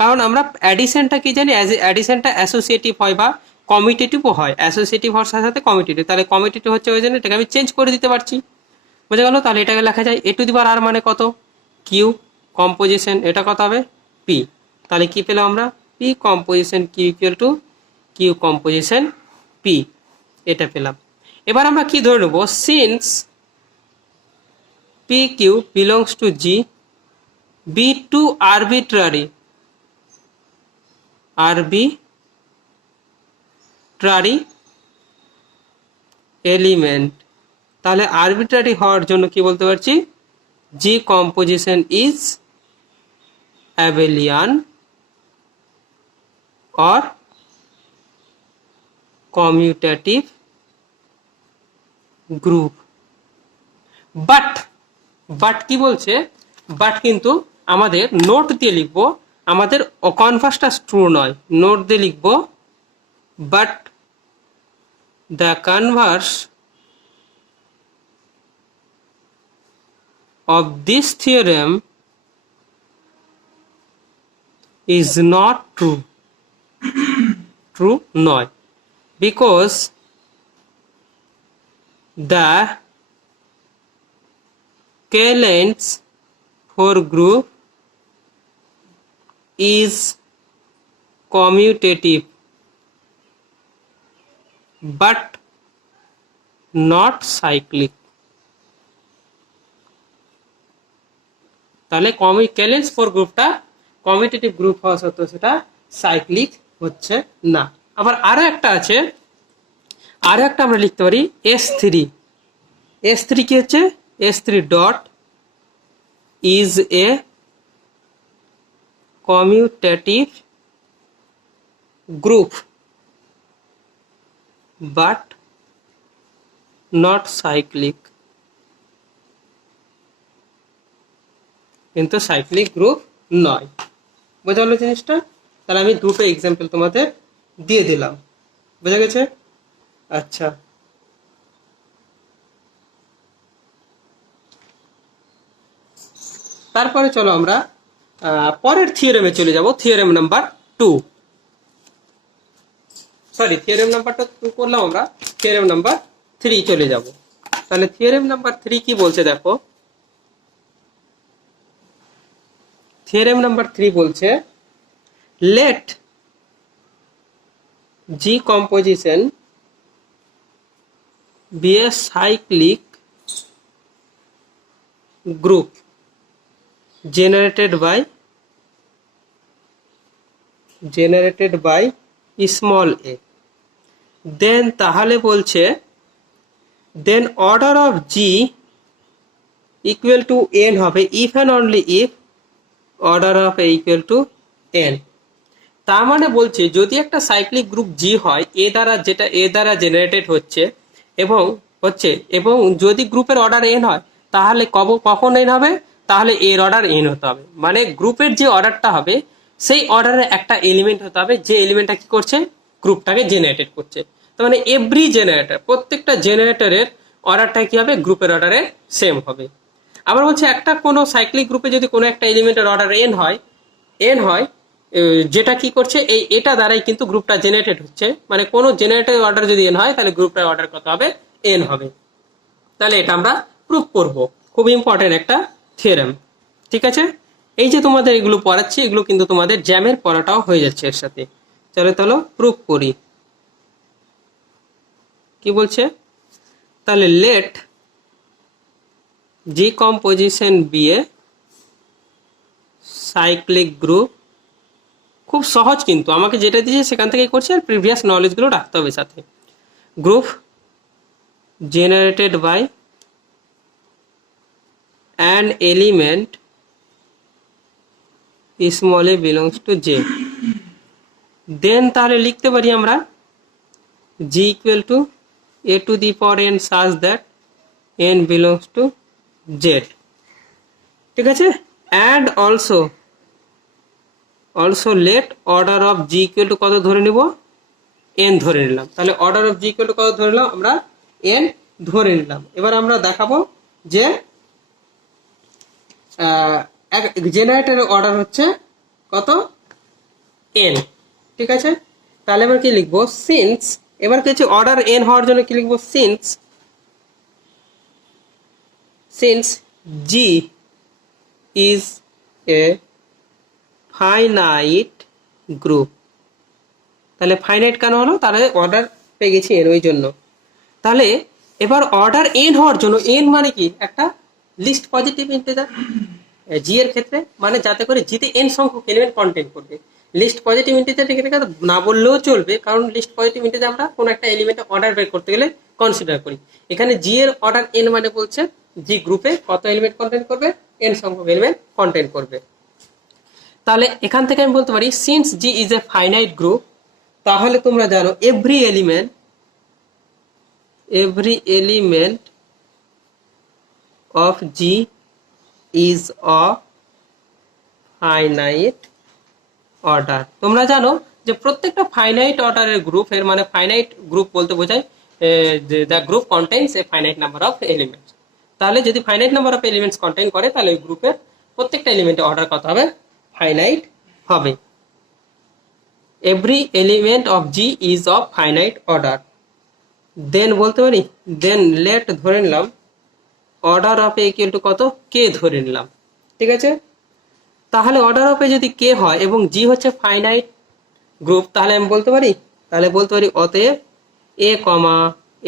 কারণ আমরা অ্যাডিশনটা কি জানি, অ্যাডিশনটা অ্যাসোসিয়েটিভ হয় বা কমিটেটিভও হয়, অ্যাসোসিয়েটিভ হওয়ার সাথে সাথে কমিটেটিভ, তাহলে কমিটেটিভ হচ্ছে ওই জন্য এটাকে আমি চেঞ্জ করে দিতে পারছি। বোঝা গেল? তাহলে এটাকে লেখা যায় A to the power R মানে কত, কিউ কম্পোজিশন, এটা কত হবে পি। তাহলে কি পেলাম আমরা, P composition Q equal to Q composition P, এটা পেলাম। এবার আমরা কি ধরে নেব, since P Q belongs to G, be two arbitrary element, তাহলে আরবিট্রারি হওয়ার জন্য কি বলতে পারছি, G composition is abelian or commutative group। But কি বলছে, বাট কিন্তু আমাদের নোট দিয়ে লিখবো, আমাদের কনভার্সটা ট্রু নয়, নোট দিয়ে লিখবো but the Converse of this theorem is not true, true নয়, because the k-length for group is commutative but not cyclic। তাহলে k-length for গ্রুপটা কমিউটেটিভ গ্রুপ হওয়া সত্ত্বেও সেটা সাইক্লিক হচ্ছে না। আবার আরো একটা আছে, আরো একটা আমরা লিখতে পারি S3 কি হচ্ছে, S3 dot is A commutative group but not cyclic, কিন্তু সাইক্লিক গ্রুপ নয়। বোঝা গেল জিনিসটা? তাহলে আমি দুটো এক্সাম্পল তোমাদের দিয়ে দিলাম, বোঝা গেছে? আচ্ছা, তারপরে চলো আমরা পরের থিওরেমে চলে যাব, থিওরেম নাম্বার 2, সরি থিওরেম নাম্বারটা 2 করলাম, আমরা থিওরেম নাম্বার 3 চলে যাব। তাহলে থিওরেম নাম্বার 3 কি বলছে দেখো, থিওরেম নাম্বার 3 বলছে let G composition be a cyclic group generated by small a, then তাহলে বলছে then order of G equal to n হবে if and only if order of A equal to n। তার মানে বলছে যদি একটা cyclic group জি হয় এ দ্বারা, যেটা এ দ্বারা জেনারেটেড হচ্ছে এবং যদি গ্রুপের অর্ডার এন হয়, তাহলে কখন এন হবে, তাহলে এর অর্ডার এন হতে হবে। মানে গ্রুপের যে অর্ডারটা হবে সেই অর্ডারে একটা এলিমেন্ট হতে হবে, যে এলিমেন্টটা কি করছে, গ্রুপটাকে জেনারেটেড করছে। তার মানে এভরি জেনারেটর, প্রত্যেকটা জেনারেটরের অর্ডারটা কি হবে, গ্রুপের অর্ডারে সেম হবে। আবার বলছে একটা কোনো সাইক্লিক গ্রুপে যদি কোনো একটা এলিমেন্টের অর্ডার এন হয় যেটা কি করছে, এটা দ্বারাই কিন্তু গ্রুপটা জেনারেটেড হচ্ছে। মানে কোনো জেনারেটরের অর্ডার যদি এন হয় তাহলে গ্রুপটার অর্ডার কত হবে, এন হবে। তাহলে এটা আমরা প্রুফ করব, খুব ইম্পর্টেন্ট একটা থিওরেম। ঠিক আছে, এই যে তোমাদের এগুলো পড়াচ্ছি, এগুলো কিন্তু তোমাদের জ্যামের পড়াটাও হয়ে যাচ্ছে এর সাথে। চলো প্রুফ করি। কি বলছে, তাহলে let G composition B a cyclic group, খুব সহজ কিন্তু আমাকে যেটা দিয়েছে সেখান থেকেই করছি, আর প্রিভিয়াস নলেজগুলো রাখতে হবে সাথে। Group generated by an element small A belongs to J, then তাহলে লিখতে পারি আমরা G equal to A to the power N such that N belongs to Z. ঠিক আছে, and also let order of G equal to কত ধরে নিব, N ধরে নিলাম। তাহলে order of G equal to কত ধরে নিলাম, আমরা এন ধরে নিলাম। এবার আমরা দেখাবো যে জেনারেটরের অর্ডার হচ্ছে কত, এন। ঠিক আছে, তাহলে এবার কি লিখবো, সিন্স, এবার কি হচ্ছে অর্ডার এন হওয়ার জন্য কি লিখবো, since G is A finite group. তাহলে ফাইনাইট কেন হলো, তাহলে অর্ডার পেয়ে গেছি এন, ওই জন্য। তাহলে এবার অর্ডার এন হওয়ার জন্য, এন মানে কি একটা লিস্ট পজিটিভ ইন্টিজার জি এর ক্ষেত্রে, মানে যাতে করে জিতে এন সংখ্যক এলিমেন্ট কন্টেন্ট করবে। লিস্ট পজিটিভ ইন্টিজার এখানে না বললেও চলবে, কারণ লিস্ট পজিটিভ ইন্টিজার আমরা কোনো একটা এলিমেন্টের অর্ডার বের করতে গেলে কনসিডার করি। এখানে জি এর অর্ডার এন মানে বলছে জি গ্রুপে কত এলিমেন্ট কন্টেন্ট করবে, এন সংখ্যক এলিমেন্ট কন্টেন্ট করবে। তাহলে এখান থেকে আমি বলতে পারি since G is A finite group, তাহলে তোমরা জানো every element of G is of finite order. তোমরা জানো যে প্রত্যেকটা ফাইনাইট অর্ডারের গ্রুপ, এর মানে ফাইনাইট গ্রুপ বলতে বোঝায় the group contains A finite number of elements. তাহলে যদি finite number of elements contain করে, তাহলে ওই গ্রুপের প্রত্যেকটা এলিমেন্টের অর্ডার কত হবে, ফাইনাইট হবে। Every element of G is of finite order. Then বলতে পারি, দেন লেট ধরে নিলাম order of A equal to কত, কে ধরে নিলাম। ঠিক আছে, তাহলে অর্ডার অফ এ যদি কে হয় এবং জি হচ্ছে ফাইনাইট গ্রুপ, তাহলে আমি বলতে পারি, অতএব A comma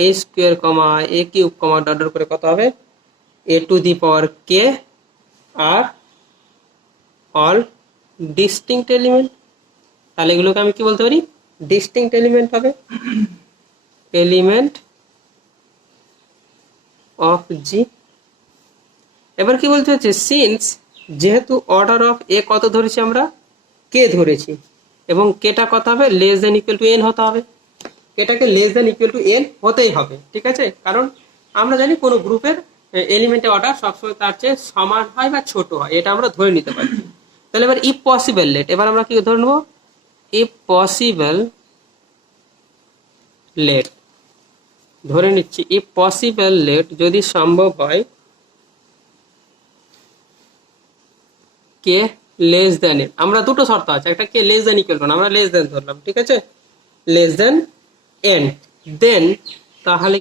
A square comma A cube comma dot করে কত হবে, A to the power K are all distinct element. তাহলে এগুলোকে আমি কি বলতে পারি, ডিস্টিংক্ট এলিমেন্ট হবে, এলিমেন্ট অফ জি। এবার কি বলতে হচ্ছে, সিন্স যেহেতু অর্ডার অফ এ কত ধরেছি আমরা, কে ধরেছি, এবং কেটা কত হবে, less than equal to N হতে হবে। এটাকে less than equal to N হতেই হবে। ঠিক আছে, কারণ আমরা জানি কোনো গ্রুপের এলিমেন্টের অর্ডার সবসময় তার চেয়ে সমান হয় বা ছোট হয়, এটা আমরা ধরে নিতে পারি। তাহলে এবার ইফ পসিবল লেট, এবার আমরা কি ধরে নেবো, ইফ পসিবল লেট ধরে নিচ্ছি, ইফ পসিবল লেট যদি সম্ভব হয় কে লেস দেন এন। আমরা দুটো শর্ত আছে, একটা k less than equal two, আমরা লেস দেন ধরলাম। ঠিক আছে, লেস দেন এন, দেন তাহলে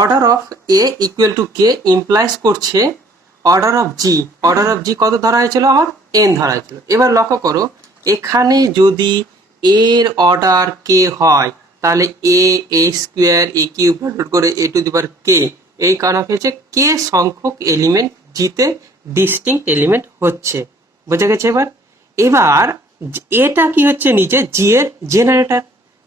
order of A equal two K implies করছে অর্ডার অফ জি কত ধরা হয়েছিল, আমার এন ধরা হয়েছিল। এবার লক্ষ্য করো, এখানে যদি এর অর্ডার কে হয়, তাহলে এ স্কোয়ার এ কিউব ডট করে এ টু দি পাওয়ার কে, এই কারণ হচ্ছে কে সংখ্যক এলিমেন্ট জিতে ডিস্টিংক্ট এলিমেন্ট হচ্ছে। বোঝা গেছে? এবার এটা কি হচ্ছে, নিচে জি এর জেনারেটর।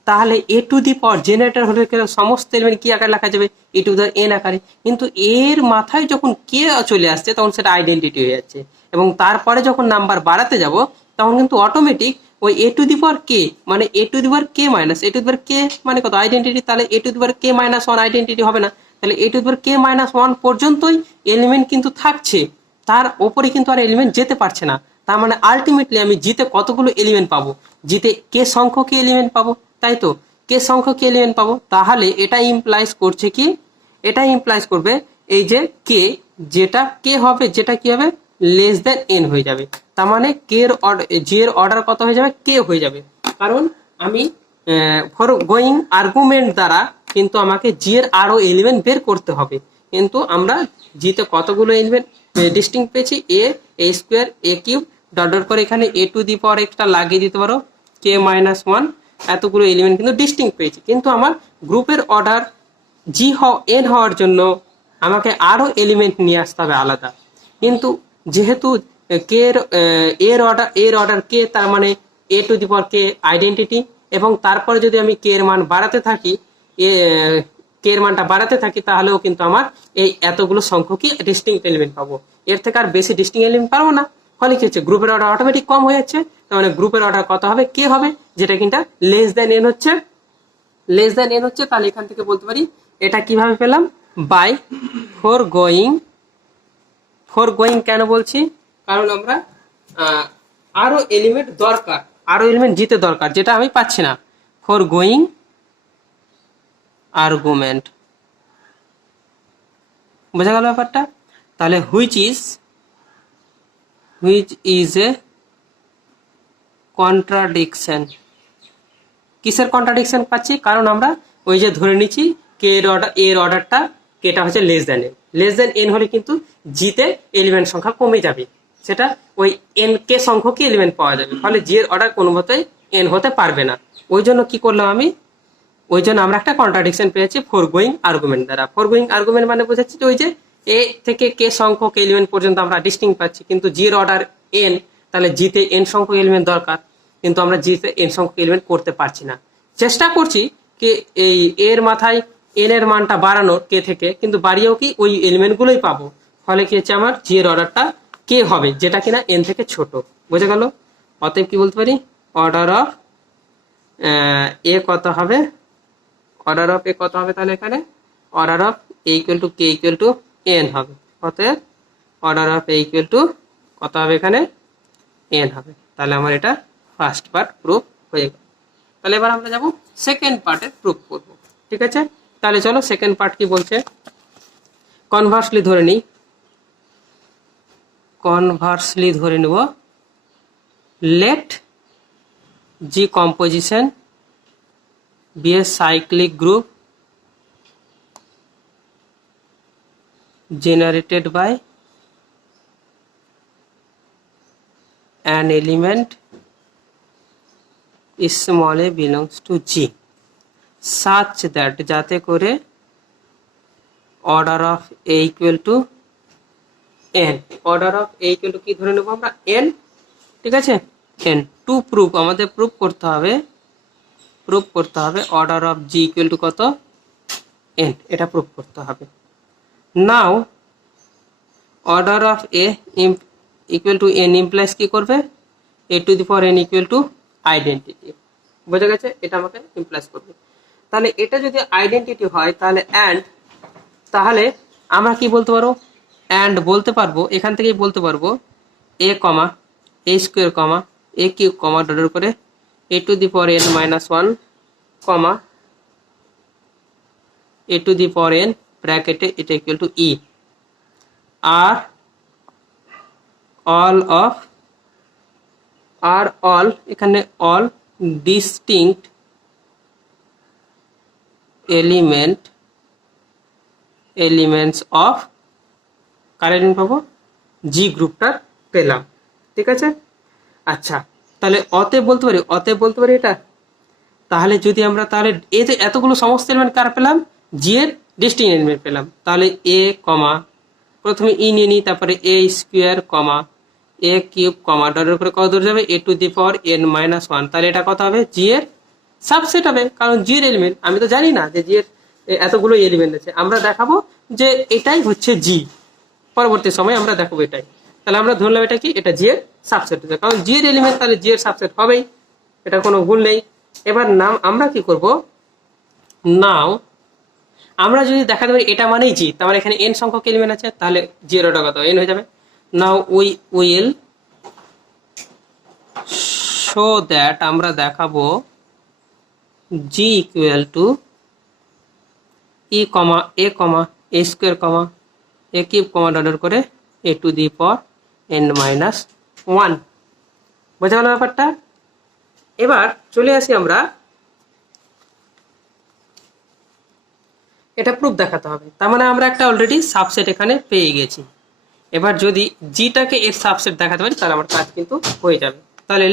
তাহলে A to the power generator হলে সমস্ত এলিমেন্ট কি আকারে লেখা যাবে, এ টু দি এন আকারে। কিন্তু এর মাথায় যখন কে চলে আসছে, তখন সেটা আইডেন্টিটি হয়ে যাচ্ছে, এবং তারপরে যখন নাম্বার বাড়াতে যাব, তখন কিন্তু অটোমেটিক ওই এ টু দি পাওয়ার কে মানে এ to the power K minus A to the power K মানে কত, আইডেন্টিটি। তাহলে A to the power K minus one identity হবে না, তাহলে A to the power K minus one পর্যন্তই element কিন্তু থাকছে, তার ওপরে কিন্তু আর এলিমেন্ট যেতে পারছে না। তার মানে আলটিমেটলি আমি জিতে কতগুলো এলিমেন্ট পাবো, জিতে কে সংখ্যক এলিমেন্ট পাবো, তাই তো, কে সংখ্যক এলিমেন্ট পাবো। তাহলে এটা ইমপ্লাইজ করছে কি, এটা ইমপ্লাইজ করবে এই যে কে, যেটা কে হবে, যেটা কি হবে, লেস দেন এন হয়ে যাবে। তার মানে কে এর জি এর অর্ডার কত হয়ে যাবে, কে হয়ে যাবে। কারণ আমি ফর গোয়িং আর্গুমেন্ট দ্বারা কিন্তু আমাকে জি এর আরো এলিমেন্ট বের করতে হবে, কিন্তু আমরা জিতে কতগুলো এলিমেন্ট ডিস্টিংক্ট পেয়েছি, এ স্কোয়ার এ কিউব ডট ডট করে এখানে এ টু দি পাওয়ার একটা লাগিয়ে দিতে পারো কে মাইনাস ওয়ান, এতগুলো এলিমেন্ট কিন্তু ডিস্টিংক্ট পেয়েছি। কিন্তু আমার গ্রুপের অর্ডার জি এন হওয়ার জন্য আমাকে আরো এলিমেন্ট নিয়ে আসতে হবে আলাদা। কিন্তু যেহেতু কে এর অর্ডার কে, তার মানে এ to the power K identity, এবং তারপরে যদি আমি কে এর মান বাড়াতে থাকি কে এর মানটা বাড়াতে থাকি তাহলেও কিন্তু আমার এই এতগুলো সংখ্যকই ডিস্টিংক্ট এলিমেন্ট পাবো, এর থেকে আর বেশি ডিস্টিংক্ট এলিমেন্ট পাবো না। ফলে কি হচ্ছে, গ্রুপের অর্ডার অটোমেটিক কম হয়ে যাচ্ছে। তার মানে গ্রুপের অর্ডার কত হবে, কে হবে, যেটা কিনা লেস দেন এন হচ্ছে, লেস দেন এন হচ্ছে। তাহলে এখান থেকে বলতে পারি এটা কিভাবে পেলাম, বাই ফোর গোয়িং কেন বলছি, কারণ আমরা আরো এলিমেন্ট দরকার, আরো এলিমেন্ট জিতে দরকার, যেটা আমি পাচ্ছি না। ফোর গোয়িং আর্গুমেন্ট, বোঝা গেল ব্যাপারটা। তাহলে হুইচ ইজ এ কন্ট্রাডিকশন, কিসের কন্ট্রাডিকশন পাচ্ছি, কারণ আমরা ওই যে ধরে নিচ্ছি কে এর অর্ডারটা কেটা হচ্ছে less than N, less than N হলে কিন্তু জিতে এলিমেন্ট সংখ্যা কমে যাবে, সেটা ওই এন কে সংখ্যকই এলিমেন্ট পাওয়া যাবে, ফলে জি এর অর্ডার কোনো মতেই এন হতে পারবে না। ওই জন্য কি করলাম আমি, ওই জন্য আমরা একটা কন্ট্রাডিকশন পেয়েছি ফোর গোয়িং আর্গুমেন্ট দ্বারা। ফোর গোয়িং আর্গুমেন্ট মানে বোঝাচ্ছি যে ওই যে এ থেকে কে সংখ্যক এলিমেন্ট পর্যন্ত আমরা ডিস্টিংক্ট পাচ্ছি, কিন্তু জি এর অর্ডার এন, তাহলে জিতে এন সংখ্যক এলিমেন্ট দরকার, কিন্তু আমরা জিতে এন সংখ্যক এলিমেন্ট করতে পারছি না। চেষ্টা করছি কি এই এর মাথায় এন এর মানটা বাড়ানোর কে থেকে, কিন্তু বাড়িয়েও কি ওই এলিমেন্ট গুলোই পাবো, ফলে কি হচ্ছে আমার জি এর অর্ডারটা কে হবে, যেটা কিনা এন থেকে ছোট, বোঝা গেল। অতএব কি বলতে পারি, অর্ডার অফ এ কত হবে, অর্ডার অফ এ কত হবে, তাহলে এখানে order of A equal two K equal to n হবে। অতএব order of A equal to কত হবে, এখানে এন হবে। তাহলে আমার এটা ফার্স্ট পার্ট প্রুফ হয়ে গেল। তাহলে এবার আমরা যাব সেকেন্ড পার্টের প্রুফ করব, ঠিক আছে। তাহলে চলো সেকেন্ড পার্ট কি বলছে, কনভার্সলি ধরে নিই, কনভার্সলি ধরে নেব let G composition be a cyclic group generated by an element small a belongs to G such that যাতে করে order of a equal to n, order of a equal to কি ধরে নেব আমরা n, ঠিক আছে, n টু প্রুফ, আমাদের proof করতে হবে order of G equal to কত এন, এটা প্রুফ করতে হবে। Now order of A equal to N implies কি করবে, A to the power N equal to identity, বোঝা গেছে, এটা আমাকে ইমপ্লাইজ করবে। তাহলে এটা যদি আইডেন্টিটি হয় তাহলে অ্যান্ড, তাহলে আমরা কি বলতে পারবো, অ্যান্ড বলতে পারবো, এখান থেকেই বলতে পারবো এ কমা এ স্কোয়ার কমা এ কিউব কমা ডটের করে a to the power n minus 1 comma a to the power n bracket এটা equal to e are all এখানে all distinct elements of current পাবো জি গ্রুপটার পেলাম, ঠিক আছে। আচ্ছা, তাহলে অতএব বলতে পারি এটা, তাহলে যদি আমরা তাহলে এই যে এতগুলো সমস্ত এলিমেন্ট কার পেলাম, জি এর ডিস্টিংক্ট এলিমেন্ট পেলাম, তাহলে এ কমা প্রথমে ই নিয়ে নিই, তারপরে এ স্কোয়ার কমা এ কিউব কমা ডটের উপরে কত দূর যাবে A to the power N minus 1, তাহলে এটা কত হবে, জি এর সাবসেট হবে, কারণ জি এর এলিমেন্ট, আমি তো জানি না যে জি এর এতগুলো এলিমেন্ট আছে, আমরা দেখাবো যে এটাই হচ্ছে জি, পরবর্তী সময় আমরা দেখাবো এটাই। তাহলে আমরা ধরলাম এটা কি, এটা জি এর সাবসেট হচ্ছে, কারণ জি এর এলিমেন্ট তাহলে জি এর সাবসেট হবেই, এটা কোনো ভুল নেই। এবার নাম আমরা কি করব, নাও আমরা যদি দেখাতে পারি এটা মানেই জি, তার মানে এখানে এন সংখ্যক এলিমেন্ট আছে, তাহলে জি এর অর্ডার কত এন হয়ে যাবে। Now we will show that, আমরা দেখাবো G equal to E comma A square comma A cube comma dot করে এ to the power N minus 1, বোঝা গেল ব্যাপারটা। এবার চলে আসি আমরা, এটা প্রুফ দেখাতে হবে, তার মানে আমরা একটা অলরেডি সাবসেট এখানে পেয়ে গেছি। এবার যদি জিটাকে এর সাবসেট দেখাতে পারি তাহলে আমার কাজ কিন্তু হয়ে যাবে। তাহলে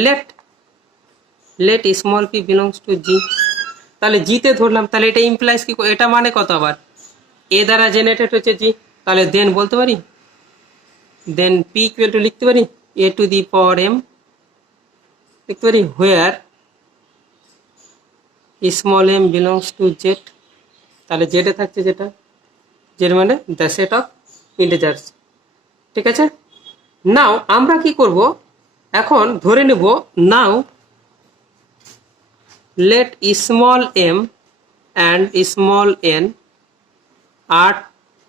let small P belongs to G, তাহলে জিতে ধরলাম, তাহলে এটা ইমপ্লাইজ কি, এটা মানে কত আবার এ দ্বারা জেনারেটেড হচ্ছে জি, তাহলে দেন বলতে পারি, দেন পি ইকুয়াল টু লিখতে পারি A to the power M, লিখতে পারি where small M belongs to Z, তাহলে জেডে থাকছে যেটা, জেড মানে দ্য সেট অফ ইন্টিজার্স। ঠিক আছে, নাও আমরা কি করব, এখন ধরে নেব নাও let small m and small n are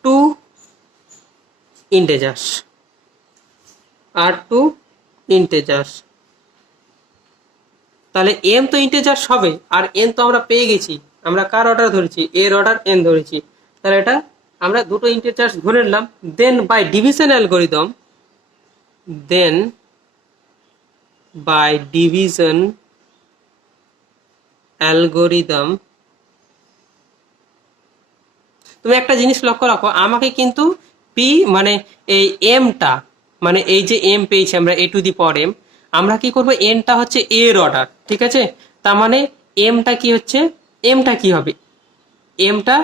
two integers, তাহলে m তো ইন্টিজার্স হবে আর n তো আমরা পেয়ে গেছি, আমরা কার অর্ডার ধরেছি, এর অর্ডার n ধরেছি, তাহলে এটা আমরা দুটো ইন্টিজার্স ধরে নিলাম। দেন বাই ডিভিশন অ্যালগরিদম তুমি একটা জিনিস লক্ষ্য রাখো, আমাকে কিন্তু পি মানে এই এমটা মানে এই যে এম পেয়েছি আমরা এ টু দি পাওয়ার এম, আমরা কি করব এনটা হচ্ছে এর অর্ডার। ঠিক আছে, তার মানে এমটা কি হচ্ছে, এমটা কি হবে, এমটা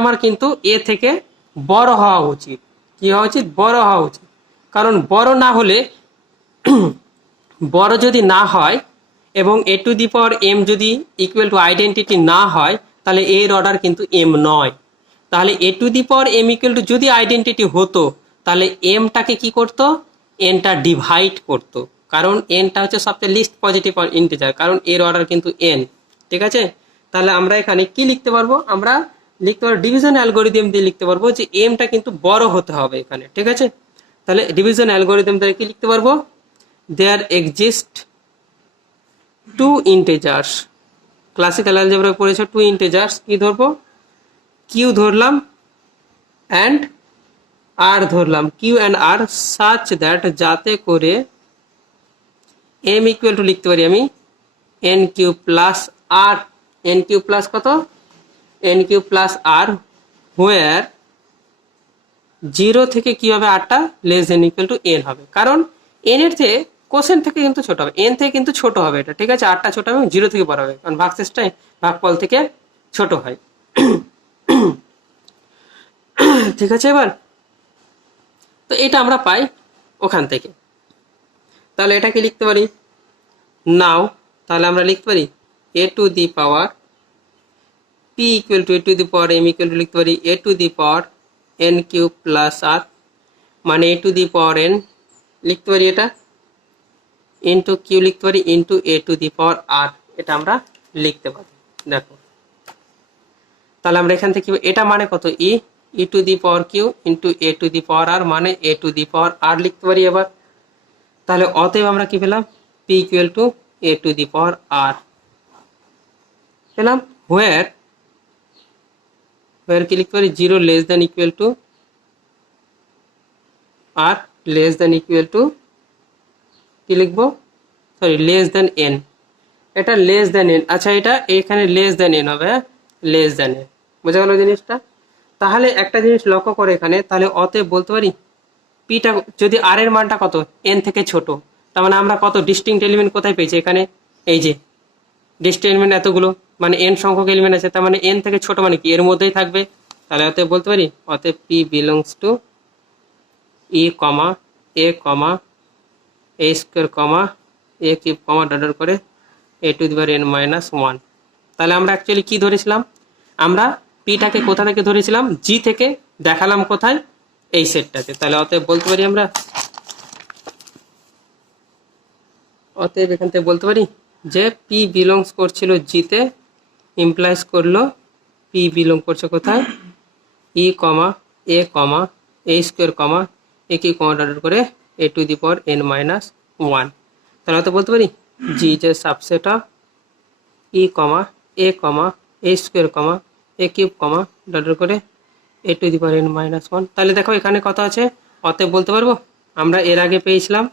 আমার কিন্তু এ থেকে বড় হওয়া উচিত। কি হওয়া উচিত, বড় হওয়া উচিত, কারণ বড় না হলে বড় যদি না হয় এবং A to the power M যদি ইকুয়াল টু আইডেন্টিটি না হয় তাহলে এর অর্ডার কিন্তু এম নয়। তাহলে A to the power M equal to যদি আইডেন্টিটি হতো তাহলে এমটাকে কি করতো, এনটা ডিভাইড করতো, কারণ এনটা হচ্ছে সবচেয়ে লিস্ট পজিটিভ ইন্টিজার, কারণ এর অর্ডার কিন্তু এন। ঠিক আছে, তাহলে আমরা এখানে কি লিখতে পারবো, আমরা লিখতে পারবো ডিভিশন অ্যালগরিদম দিয়ে লিখতে পারবো যে এমটা কিন্তু বড় হতে হবে এখানে। ঠিক আছে, তাহলে ডিভিশন অ্যালগরিদম দিয়ে কি লিখতে পারবো, there exist two integers, classical algebra পড়েছো, টু ইন্টিজার্স, কি ধরবো, কিউ ধরলাম অ্যান্ড আর ধরলাম, q and r such that যাতে করে এম ইকুয়াল টু লিখতে পারি আমি n Q plus r, n Q plus কত, n Q plus r, where zero থেকে কি হবে, আরটা less than equal to n হবে, কারণ এন এর থেকে কোশেন্ট থেকে কিন্তু ছোট হবে, এন থেকে কিন্তু ছোট হবে এটা। ঠিক আছে, আরটা ছোট হবে, জিরো থেকে বড় হবে, কারণ ভাগশেষটাই ভাগফল থেকে ছোট হয়। ঠিক আছে, এবার তো এটা আমরা পাই ওখান থেকে, তাহলে এটাকে লিখতে পারি নাও, তাহলে আমরা লিখতে পারি A to the power P equal to A to the power M equal to লিখতে পারি A to the power N cube plus R, মানে এ টু দি পাওয়ার এন লিখতে পারি এটা ইন্টু কিউ লিখতে পারি into A to the power আর, এটা আমরা লিখতে পারি। দেখো তাহলে আমরা এখান থেকে এটা মানে কত, E to the power Q into A to the power R, মানে এ টু দি পাওয়ার আর লিখতে পারি এবার। তাহলে অতএব আমরা কি পেলাম, P equal to A to the power R পেলাম, হোয়ার কি লিখতে পারি, zero less than equal to R less than equal to কি লিখবো, সরি লেস দেন এন, এটা লেস দেন এন, আচ্ছা এটা এখানে লেস দেন এন হবে, লেস দেন এন, বোঝা গেল জিনিসটা। তাহলে একটা জিনিস লক্ষ্য করে এখানে, তাহলে অতএব বলতে পারি পিটা যদি আর এর মানটা কত, এন থেকে ছোট, তার মানে আমরা কত ডিস্টিংক্ট এলিমেন্ট কোথায় পেয়েছি, এখানে এই যে ডিস্টিংক্ট এলিমেন্ট এতগুলো, মানে এন সংখ্যক এলিমেন্ট আছে, তার মানে এন থেকে ছোট মানে কি এর মধ্যেই থাকবে, তাহলে অতএব বলতে পারি অতএব P belongs to E comma A comma A square comma A cube comma dot করে এ to the power N minus one. তাহলে আমরা অ্যাকচুয়ালি কি ধরেছিলাম, আমরা পিটাকে কোথা থেকে ধরেছিলাম, জি থেকে, দেখালাম কোথায়, এই সেটটাতে। তাহলে অতএব বলতে পারি আমরা, অতএব এখান থেকে বলতে পারি যে পি বিলংস করছিল জিতে, ইমপ্লাইজ করলো পি বিলং করছে কোথায়, E comma A square comma A Q comma dot করে এ to the power N minus one. তাহলে অত বলতে পারি G is a subset of E comma A square comma A cube comma dot করে এ to the power N minus one. তাহলে দেখো এখানে কত আছে, অতএব বলতে পারবো আমরা এর আগে পেয়েছিলাম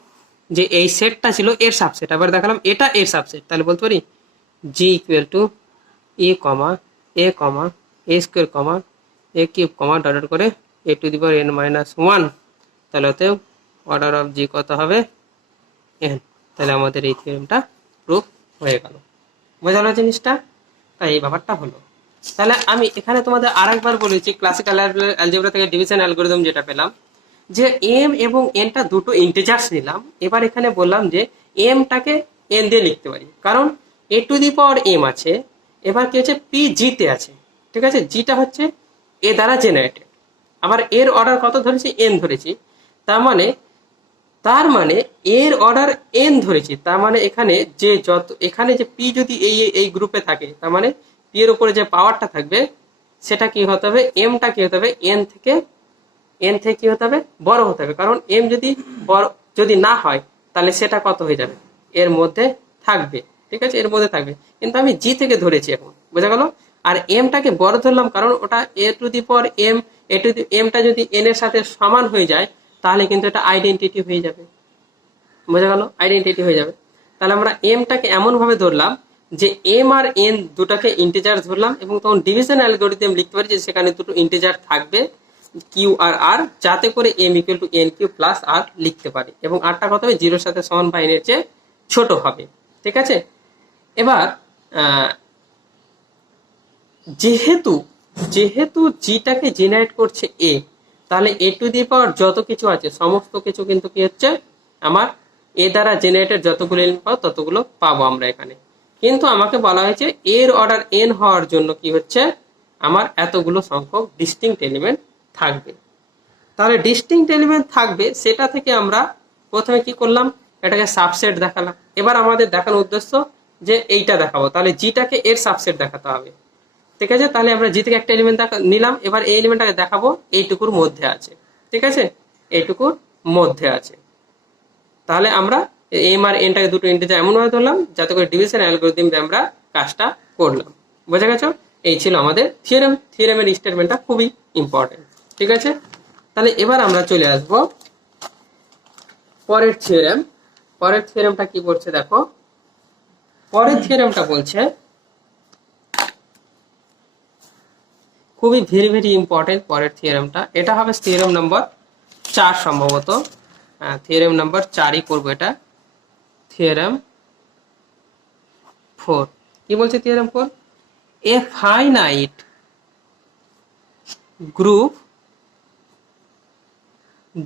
যে এই সেটটা ছিল এর সাবসেট, আবার দেখালাম এটা এর সাবসেট, তাহলে বলতে পারি G equal to E comma A square comma A cube comma dot করে এ to the power N minus one. তাহলে অতএব অর্ডার অফ জি কত হবে, এন। তাহলে আমাদের এই থিওরেমটা প্রুফ হয়ে গেল, বোঝা গেল জিনিসটা, তাই এই ব্যাপারটা হলো। তাহলে আমি এখানে তোমাদের আরেকবার বলেছি ক্লাসিক্যাল অ্যালজেব্রা থেকে ডিভিশন অ্যালগরিদম যেটা পেলাম, যে এম এবং এনটা দুটো ইন্টিজার্স নিলাম, এবার এখানে বললাম যে এমটাকে এন দিয়ে লিখতে পারি, কারণ এ টু দি পাওয়ার এম আছে, এবার কি হচ্ছে পি জিতে আছে, ঠিক আছে, জিটা হচ্ছে এ দ্বারা জেনারেটেড, আবার এর অর্ডার কত ধরেছি, এন ধরেছি, তার মানে এর অর্ডার এন ধরেছি, তার মানে এখানে যে পি যদি এই গ্রুপে থাকে, তার মানে পি এর উপরে যে পাওয়ারটা থাকবে সেটা কি হতে হবে, এমটা কি হতে হবে, এন থেকে কি হতে হবে, বড় হতে হবে, কারণ এম যদি বড় যদি না হয় তাহলে সেটা কত হয়ে যাবে, এর মধ্যে থাকবে, ঠিক আছে, এর মধ্যে থাকবে, কিন্তু আমি জি থেকে ধরেছি এখন, বোঝা গেল। আর এমটাকে বড় ধরলাম কারণ ওটা এ টু দি পাওয়ার এম, এমটা যদি এন এর সাথে সমান হয়ে যায় তাহলে কিন্তু এটা আইডেন্টিটি হয়ে যাবে, বোঝা গেল, আইডেন্টিটি হয়ে যাবে। তাহলে আমরা এমটাকে এমন ভাবে ধরলাম যে এম আর এন দুটাকে ইন্টিজার ধরলাম, এবং তখন ডিভিশন অ্যালগরিদম লিখতে পারি যে সেখানে দুটো ইন্টিজার থাকবে কিউ আর আর, যাতে করে M equal to N Q plus R লিখতে পারি, এবং আরটা কত হবে, জিরোর সাথে সমান বা এর চেয়ে ছোট হবে, ঠিক আছে। এবার যেহেতু যেহেতু জিটাকে জেনারেট করছে এ, তাহলে এ টু দি পাওয়ার যত কিছু আছে সমস্ত কিছু কিন্তু কি হচ্ছে আমার এ দ্বারা জেনারেটেড যতগুলো এলিমেন্ট পাবো ততগুলো পাবো আমরা এখানে, কিন্তু আমাকে বলা হয়েছে এর অর্ডার এন হওয়ার জন্য কি হচ্ছে আমার এতগুলো সংখ্যক ডিস্টিংক্ট এলিমেন্ট থাকবে। তাহলে ডিস্টিংক্ট এলিমেন্ট থাকবে, সেটা থেকে আমরা প্রথমে কি করলাম, এটাকে সাবসেট দেখালাম। এবার আমাদের দেখানোর উদ্দেশ্য যে এইটা দেখাবো, তাহলে জিটাকে এর সাবসেট দেখাতে হবে, ঠিক আছে। তাহলে আমরা জি থেকে একটা এলিমেন্ট নিলাম, এবার এই এলিমেন্টটাকে দেখাবো এইটুকুর মধ্যে আছে, ঠিক আছে, এইটুকুর মধ্যে আছে। তাহলে আমরা এম আর এনটাকে দুটো ইন্টিজার এমন ভাবে ধরলাম যাতে করে ডিভিশন অ্যালগরিদম দিয়ে আমরা কাজটা করলাম, বোঝা গেছে। এই ছিল আমাদের থিওরেমের স্টেটমেন্টটা খুবই ইম্পর্টেন্ট, ঠিক আছে। তাহলে এবার আমরা চলে আসব পরের থিওরেমটা কি বলছে দেখো, পরের থিওরেমটা বলছে খুবই ভেরি ইম্পর্টেন্ট পরের থিওরেমটা, এটা হবে থিওরেম নাম্বার 4 সম্ভবত, থিওরেম নাম্বার 4ই করবো এটা, থিওরেম 4 কি বলছে, theorem 4, A finite group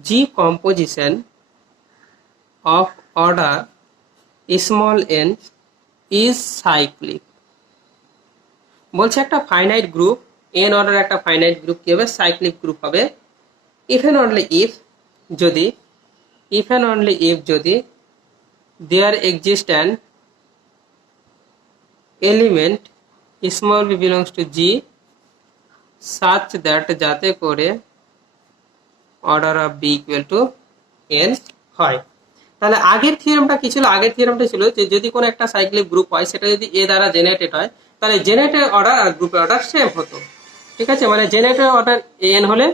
G composition of order small N is cyclic. বলছে একটা ফাইনাইট গ্রুপ এন অর্ডার একটা ফাইনাইট গ্রুপ কি হবে, সাইক্লিক গ্রুপ হবে ইফ এন্ড অনলি ইফ যদি there exists an element small b belongs to G such that যাতে করে order of b equal to n হয়। তাহলে আগের থিওরেমটা কি ছিল, আগের থিওরেমটা ছিল যে যদি কোনো একটা সাইক্লিক গ্রুপ হয় সেটা যদি এ দ্বারা জেনারেটেড হয় তাহলে জেনারেটেড অর্ডার আর গ্রুপের অর্ডার সেম হতো, ঠিক আছে, মানে জেনারেটেড অর্ডার এন হলে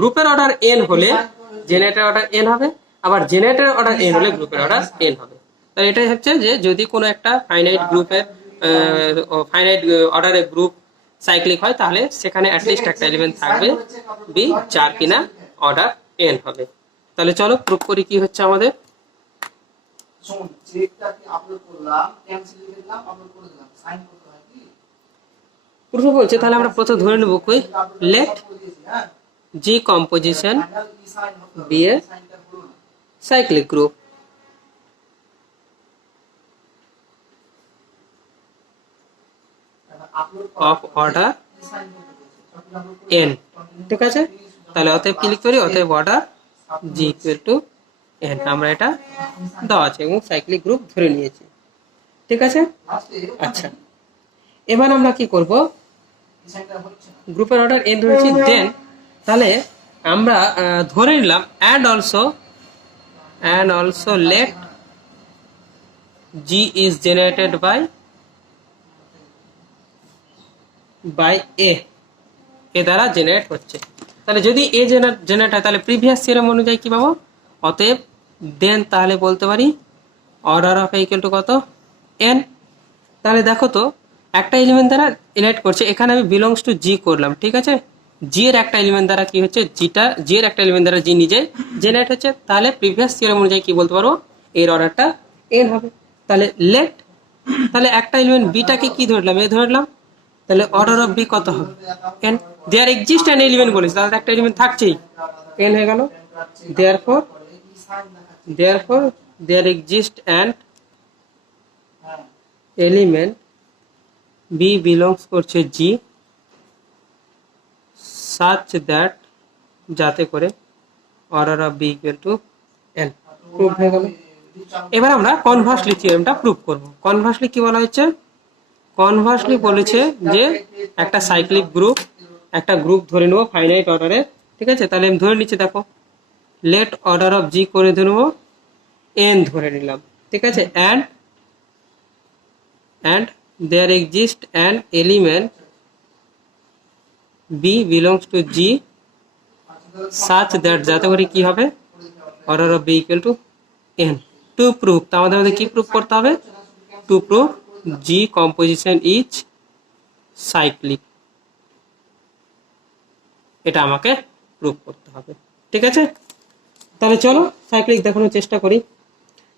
গ্রুপের অর্ডার এন হলে জেনারেটেড অর্ডার এন হবে, আবার জেনারেটেড অর্ডার এন হলে গ্রুপের অর্ডার এন হবে। তাহলে এটাই হচ্ছে যে যদি কোনো একটা ফাইনাইট অর্ডারের গ্রুপ সাইক্লিক হয় তাহলে সেখানে অ্যাটলিস্ট একটা এলিমেন্ট থাকবে বি যার কিনা অর্ডার এন হবে। তাহলে চলো প্রুফ করি কি হচ্ছে আমাদের। প্রুফ বলছে, তাহলে আমরা প্রথমে ধরে নেব কই, let G composition B a cyclic group, of order n, ঠিক আছে। তাহলে অতএব কি লিখতে পারি, অতএব order G equal to n, আমরা এটা দেওয়া আছে এবং সাইক্লিক গ্রুপ ধরে নিয়েছি, ঠিক আছে। আচ্ছা, এবার আমরা কি করব, গ্রুপের অর্ডার এন ধরেছি, দেন তাহলে আমরা ধরে নিলাম and also let G is generated by A দ্বারা জেনারেট হচ্ছে। তাহলে যদি এ জেনারেট হয় তাহলে প্রিভিয়াস থিওরেম অনুযায়ী কি পাবো, অতএব দেন তাহলে বলতে পারি অর্ডার অফ ইকুয়াল টু কত, এন। তাহলে দেখো তো একটা এলিমেন্ট দ্বারা জেনারেট করছে, এখানে আমি বিলংস টু জি করলাম, ঠিক আছে, জি এর একটা এলিমেন্ট দ্বারা কি হচ্ছে, জি এর একটা এলিমেন্ট দ্বারা জি নিজে জেনারেট হচ্ছে, তাহলে প্রিভিয়াস থিওরেম অনুযায়ী কি বলতে পারবো, এর অর্ডারটা এন হবে। তাহলে লেট, তাহলে একটা এলিমেন্ট বিটাকে কি ধরলাম, এ ধরলাম, তাহলে অর্ডার অফ বি কত হবে, n. There exist an element বলেছে, তাহলে একটা এলিমেন্ট থাকছেই, এন হয়ে গেল। Therefore there exist an element b belongs করছে জি সাচ দ্যাট যাতে করে order of b equal to n. Prove হয়ে গেল। এবার আমরা কনভার্সলি থিওরেমটা প্রুভ করব। কনভার্সলি কি বলা হচ্ছে? কনভার্সলি বলেছে যে একটা সাইক্লিক গ্রুপ, একটা গ্রুপ ধরে নেবো ফাইনাইট অর্ডারে, ঠিক আছে? তাহলে আমি ধরে নিচ্ছি, দেখো লেট অর্ডার অফ জি করে ধরে নেবো এন ধরে নিলাম, ঠিক আছে? And there exist an element b belongs to G such that যাতে করে কি হবে order of b equal to n. To prove, তো আমাদের মধ্যে কি প্রুভ করতে হবে? To prove G composition is cyclic, এটা আমাকে প্রুভ করতে হবে, ঠিক আছে? তাহলে চলো সাইক্লিক দেখানোর চেষ্টা করি।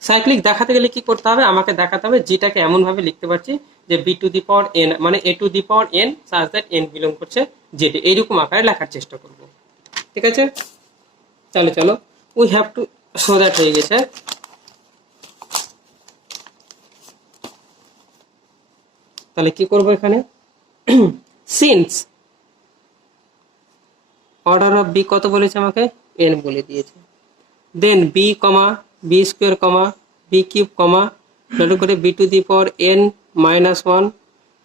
সাইক্লিক দেখাতে গেলে কি করতে হবে? আমাকে দেখাতে হবে জিটাকে এমন ভাবে লিখতে পারছি যে b to the power n মানে এ to the power N such that n belong করছে জেডে, এইরকম আকারে লেখার চেষ্টা করব, ঠিক আছে? তাহলে চলো, we have to show that হয়ে গেছে। তাহলে কি করব এখানে? সিন্স অর্ডার অফ বি কত বলেছে আমাকে? এন বলে দিয়েছে। Then b comma b square comma b cube comma লক্ষ্য করে B to the power N minus one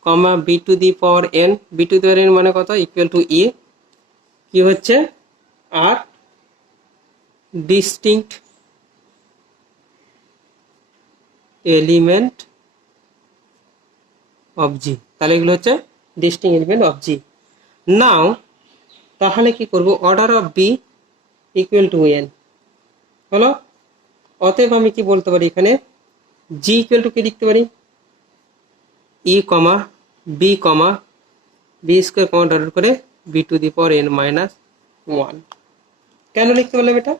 comma b to the power n, b to the power n মানে কত? Equal to e কি হচ্ছে আর distinct element of G. তাহলে এগুলো হচ্ছে distinct element of G. Now তাহলে কি করব? Order of b equal to n হলো। অতএব আমি কি বলতে পারি এখানে? জি ইকুয়াল টু কি লিখতে পারি? E comma b comma b square comma dot করে B to the power N minus one. কেন লিখতে পারলাম এটা?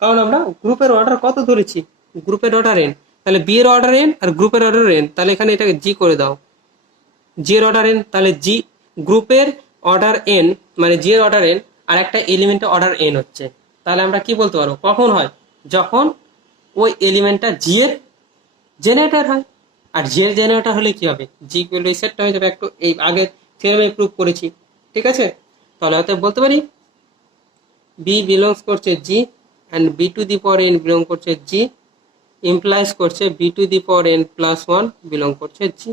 কারণ আমরা গ্রুপের অর্ডার কত ধরেছি? গ্রুপের অর্ডার এন, তাহলে বি এর অর্ডার এন আর গ্রুপের অর্ডার এন, তাহলে এখানে এটাকে জি করে দাও, জি এর অর্ডার এন। তাহলে জি গ্রুপের অর্ডার এন মানে জি এর অর্ডার এন আর একটা এলিমেন্টের অর্ডার এন হচ্ছে। তাহলে আমরা কি বলতে পারবো? কখন হয়? যখন ওই এলিমেন্টটা জি এর জেনারেটর হয়। আর জি এর জেনারেটর হলে কি হবে? জি ইকুয়াল টু সেটটা হয়ে যাবে, একটু এই আগে থিওরেমে প্রুভ করেছি, ঠিক আছে? তাহলে হয়তো বলতে পারি বি বিলংস করছে G and b to the power N belong করছে জি ইমপ্লাইজ করছে b to the power N plus one belong করছে জি।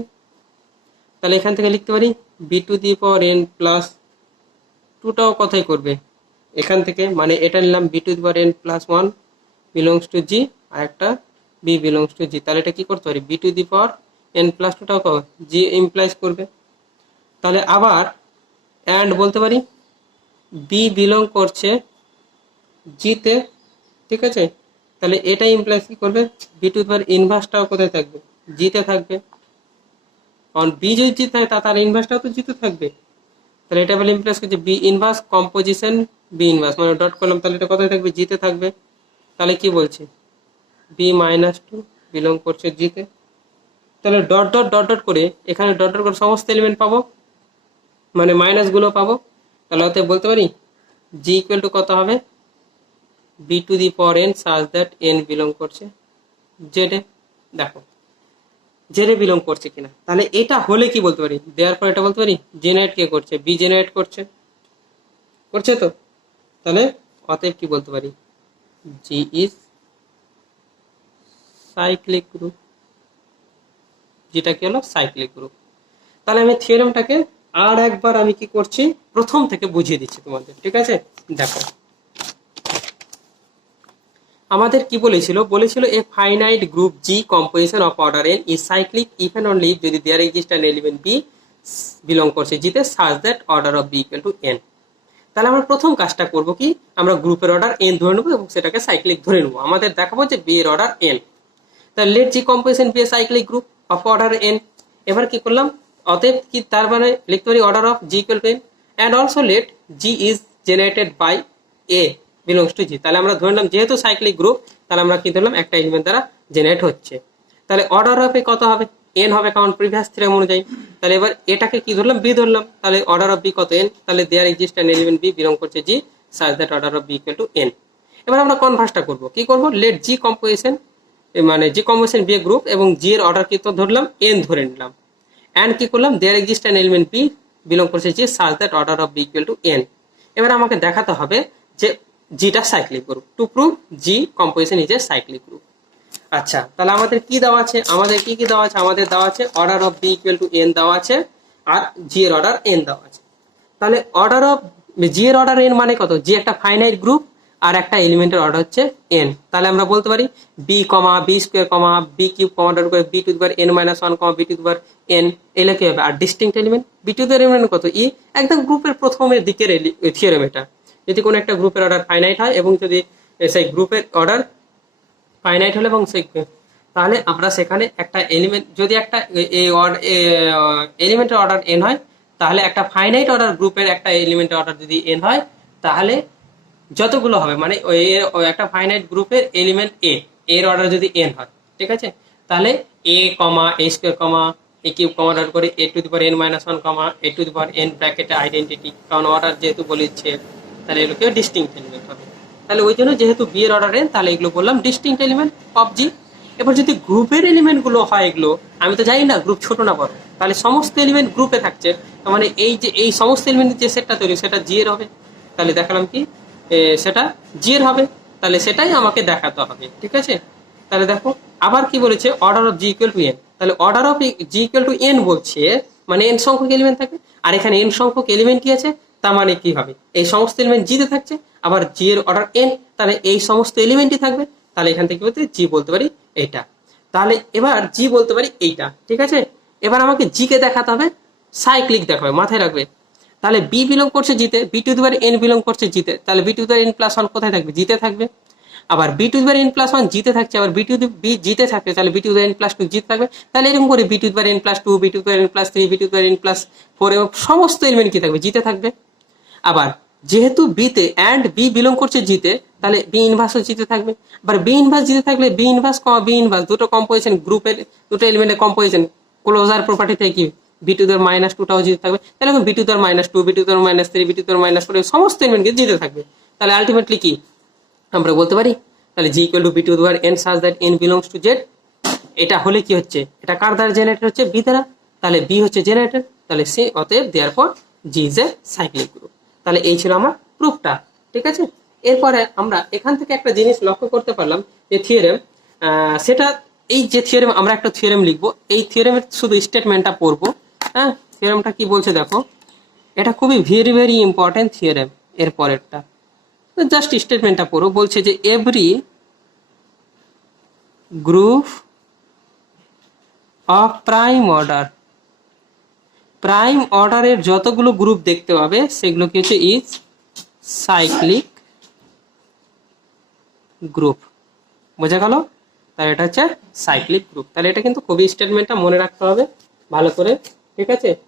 তাহলে এখান থেকে লিখতে পারি b to the power N plus টুটাও কথাই করবে এখান থেকে, মানে এটা নিলাম b to the power N plus one belongs to G আর একটা বি বিলংস টু জি। তাহলে এটা কি করতে পারি? B to the power N plus টুটাও জি ইমপ্লাইজ করবে। তাহলে আবার অ্যান্ড বলতে পারি বি বিলং করছে জিতে, ঠিক আছে? তাহলে এটা ইমপ্লাইজ কি করবে? বি টু দি পাওয়ার ইনভার্সটাও কোথায় থাকবে? জিতে থাকবে, কারণ বি যদি জিতে থাকে তার ইনভার্সটাও তো জিতে থাকবে। তাহলে এটা বলে ইমপ্লাইজ করছে b inverse composition b inverse, মানে ডট করলাম, তাহলে এটা কোথায় থাকবে? জিতে থাকবে। তাহলে কি বলছে? বি মাইনাস টু বিলং করছে জিতে। তাহলে ডট ডট ডট ডট করে এখানে ডট ডট করে সমস্ত এলিমেন্ট পাবো, মানে মাইনাস গুলো পাবো। তাহলে অতএব বলতে পারি জি ইকুয়াল টু কত হবে? B to the power N such that n belong করছে জেডে। দেখো জেডে বিলং করছে কিনা। তাহলে এটা হলে কি বলতে পারি? দেওয়ার পর এটা বলতে পারি জেনারেট কে করছে? বি জেনারেট করছে, করছে তো। তাহলে অতএব কি বলতে পারি? G is cyclic group. যেটা কি হলো? Cyclic group. তাহলে আমি থিওরেমটাকে আর একবার আমি কি করছি? প্রথম থেকে বুঝিয়ে দিচ্ছি তোমাদের, ঠিক আছে? দেখো আমাদের কি বলেছিল? বলেছিল a finite group G composition of order n is cyclic if and only if যদি there exist an element b belong করছে জিতে such that order of b equal to n. তাহলে আমরা প্রথম কাজটা করব কি? আমরা গ্রুপের অর্ডার এন ধরে নেবো এবং সেটাকে সাইক্লিক ধরে নেবো। আমাদের দেখাবো যে বি এর অর্ডার এন। তাহলে let G composition B a cyclic group of order n. এবার কি করলাম? অতএব কি তার মানে লিখতে পারি order of G equal to n and also let G is generated by a belongs to G. তাহলে আমরা ধরে নিলাম যেহেতু সাইক্লিক গ্রুপ, তাহলে আমরা কি ধরলাম? একটা এলিমেন্ট দ্বারা জেনারেট হচ্ছে। তাহলে অর্ডার অফ এ কত হবে? এন হবে, কারণ প্রিভিয়াস থিওরেম অনুযায়ী। তাহলে এবার এটাকে কি ধরলাম? বি ধরলাম। তাহলে অর্ডার অফ বি কত? এন। তাহলে there exist an element b belong করছে G such that order of b equal to n. এবার আমরা কনভার্সটা করব। কি করব? লেট জি কম্পোজিশন মানে জি কম্পোজিশন বি এ গ্রুপ এবং জি এর অর্ডার কি তো ধরলাম? এন ধরে নিলাম। অ্যান্ড কি করলাম, there exist an element b belong করছে G such that order of b equal to n. এবার আমাকে দেখাতে হবে যে জিটা cyclic group. To prove G composition is a cyclic group. আচ্ছা, তাহলে আমাদের কি দেওয়া আছে, আমাদের কি কি দেওয়া আছে, আমাদের দেওয়া আছে order of b equal to n দেওয়া আছে, আর জি এর অর্ডার এন দেওয়া আছে। তাহলে অর্ডার অফ জি এর অর্ডার এন মানে কত, জি একটা ফাইনাইট গ্রুপ আর একটা এলিমেন্টের অর্ডার হচ্ছে এন। তাহলে আমরা বলতে পারি b comma b square comma b cube comma dot করে B to the power N minus one comma b to the power n, এলে কি হবে। আর distinct element b to the power element কত, ই, একদম গ্রুপের প্রথমের দিকের থিওরেম এটা। যদি কোনো একটা গ্রুপের অর্ডার ফাইনাইট হয় এবং যদি সেই গ্রুপের অর্ডার ফাইনাইট হলে এবং সেই, তাহলে আমরা সেখানে একটা এলিমেন্ট, যদি একটা এলিমেন্টের অর্ডার এন হয়, তাহলে একটা ফাইনাইট অর্ডার গ্রুপের একটা এলিমেন্টের অর্ডার যদি এন হয়, তাহলে যতগুলো হবে মানে ওই একটা ফাইনাইট গ্রুপের এলিমেন্ট এর অর্ডার যদি এন হয়, ঠিক আছে, তাহলে a comma A square comma A cube comma dot করে এ to the power N minus one comma a to the power n ব্র্যাকেটে আইডেন্টিটি, কারণ অর্ডার যেহেতু বলেছে, তাহলে এগুলোকে ডিস্টিংক্ট এলিমেন্ট হবে। তাহলে ওই জন্য যেহেতু বি এর অর্ডার এন, তাহলে এগুলো বললাম ডিস্টিংক্ট এলিমেন্ট অফ জি। এবার যদি গ্রুপের এলিমেন্ট গুলো হয়, এগুলো আমি তো জানি না গ্রুপ ছোট না বড়, তাহলে সমস্ত এলিমেন্ট গ্রুপে থাকছে, তার মানে এই যে এই সমস্ত এলিমেন্টের যে সেটটা তৈরি সেটা জি এর হবে। তাহলে দেখালাম কি সেটা জি এর হবে, তাহলে সেটাই আমাকে দেখাতে হবে, ঠিক আছে। তাহলে দেখো আবার কি বলেছে, order of G equal to n. তাহলে order of G equal to n বলছে মানে এন সংখ্যক এলিমেন্ট থাকে, আর এখানে এন সংখ্যক এলিমেন্টই আছে, তার মানে কি হবে, এই সমস্ত এলিমেন্ট জিতে থাকছে, আবার জি এর অর্ডার এন, তাহলে এই সমস্ত এলিমেন্টই থাকবে। তাহলে এখান থেকে বলতে জি বলতে পারি এইটা, তাহলে এবার জি বলতে পারি এইটা, ঠিক আছে। এবার আমাকে জি কে দেখাতে হবে সাইক্লিক দেখাবে, মাথায় রাখবে। তাহলে বি বিলং করছে জিতে, B to the power N belong করছে জিতে, তাহলে B to the power N plus one কোথায় থাকবে, জিতে থাকবে। আবার B to the power N plus one জিতে থাকছে, আবার বি জিতে থাকবে, তাহলে B to the power N plus two জিতে থাকবে। তাহলে এরকম করে B to the power N plus two, B to the power N plus three, B to the power N plus four, এবং সমস্ত এলিমেন্ট কি থাকবে, জিতে থাকবে। আবার যেহেতু বিতে অ্যান্ড বি বিলং করছে জিতে, তাহলে বি ইনভার্সও জিতে থাকবে। আবার বি ইনভার্স জিতে থাকলে বি ইনভার্স কমা বি ইনভার্স দুটো কম্পোজিশন গ্রুপের, দুটো এলিমেন্টের কম্পোজিশন ক্লোজার প্রপার্টি থেকে কি বি টু দেওয়ার মাইনাস টুটাও জিতে থাকবে। তাহলে এখন বি টু দেওয়ার মাইনাস টু, বি টু দেওয়ার মাইনাস থ্রি, বি টু দেওয়ার মাইনাস ফোর, সমস্ত এলিমেন্টকে জিতে থাকবে। তাহলে আলটিমেটলি কি আমরা বলতে পারি, তাহলে জি ইকুয়াল টু বি টু দেওয়ার N such that N belongs to Z. এটা হলে কি হচ্ছে, এটা কার দ্বারা জেনারেটর হচ্ছে, বি দ্বারা, তাহলে বি হচ্ছে জেনারেটর, তাহলে সে অতএব therefore G is a cyclic group. তাহলে এই ছিল আমার প্রুফটা, ঠিক আছে। এরপরে আমরা এখান থেকে একটা জিনিস লক্ষ্য করতে পারলাম যে থিওরেম, সেটা এই যে থিওরেম আমরা একটা থিওরেম লিখবো, এই থিওরেমের শুধু স্টেটমেন্টটা পড়বো। হ্যাঁ, থিওরেমটা কি বলছে দেখো, এটা খুবই ভেরি ভেরি ইম্পর্টেন্ট থিওরেম। এর পরেরটা জাস্ট স্টেটমেন্টটা পড়ো, বলছে যে every group of prime order, prime অর্ডারের যতগুলো গ্রুপ দেখতে পাবে সেগুলো কি হচ্ছে ইজ সাইক্লিক গ্রুপ। বোঝা গেল, তাহলে এটা হচ্ছে সাইক্লিক গ্রুপ। তাহলে এটা কিন্তু খুবই স্টেটমেন্টটা মনে রাখতে হবে ভালো করে, ঠিক আছে।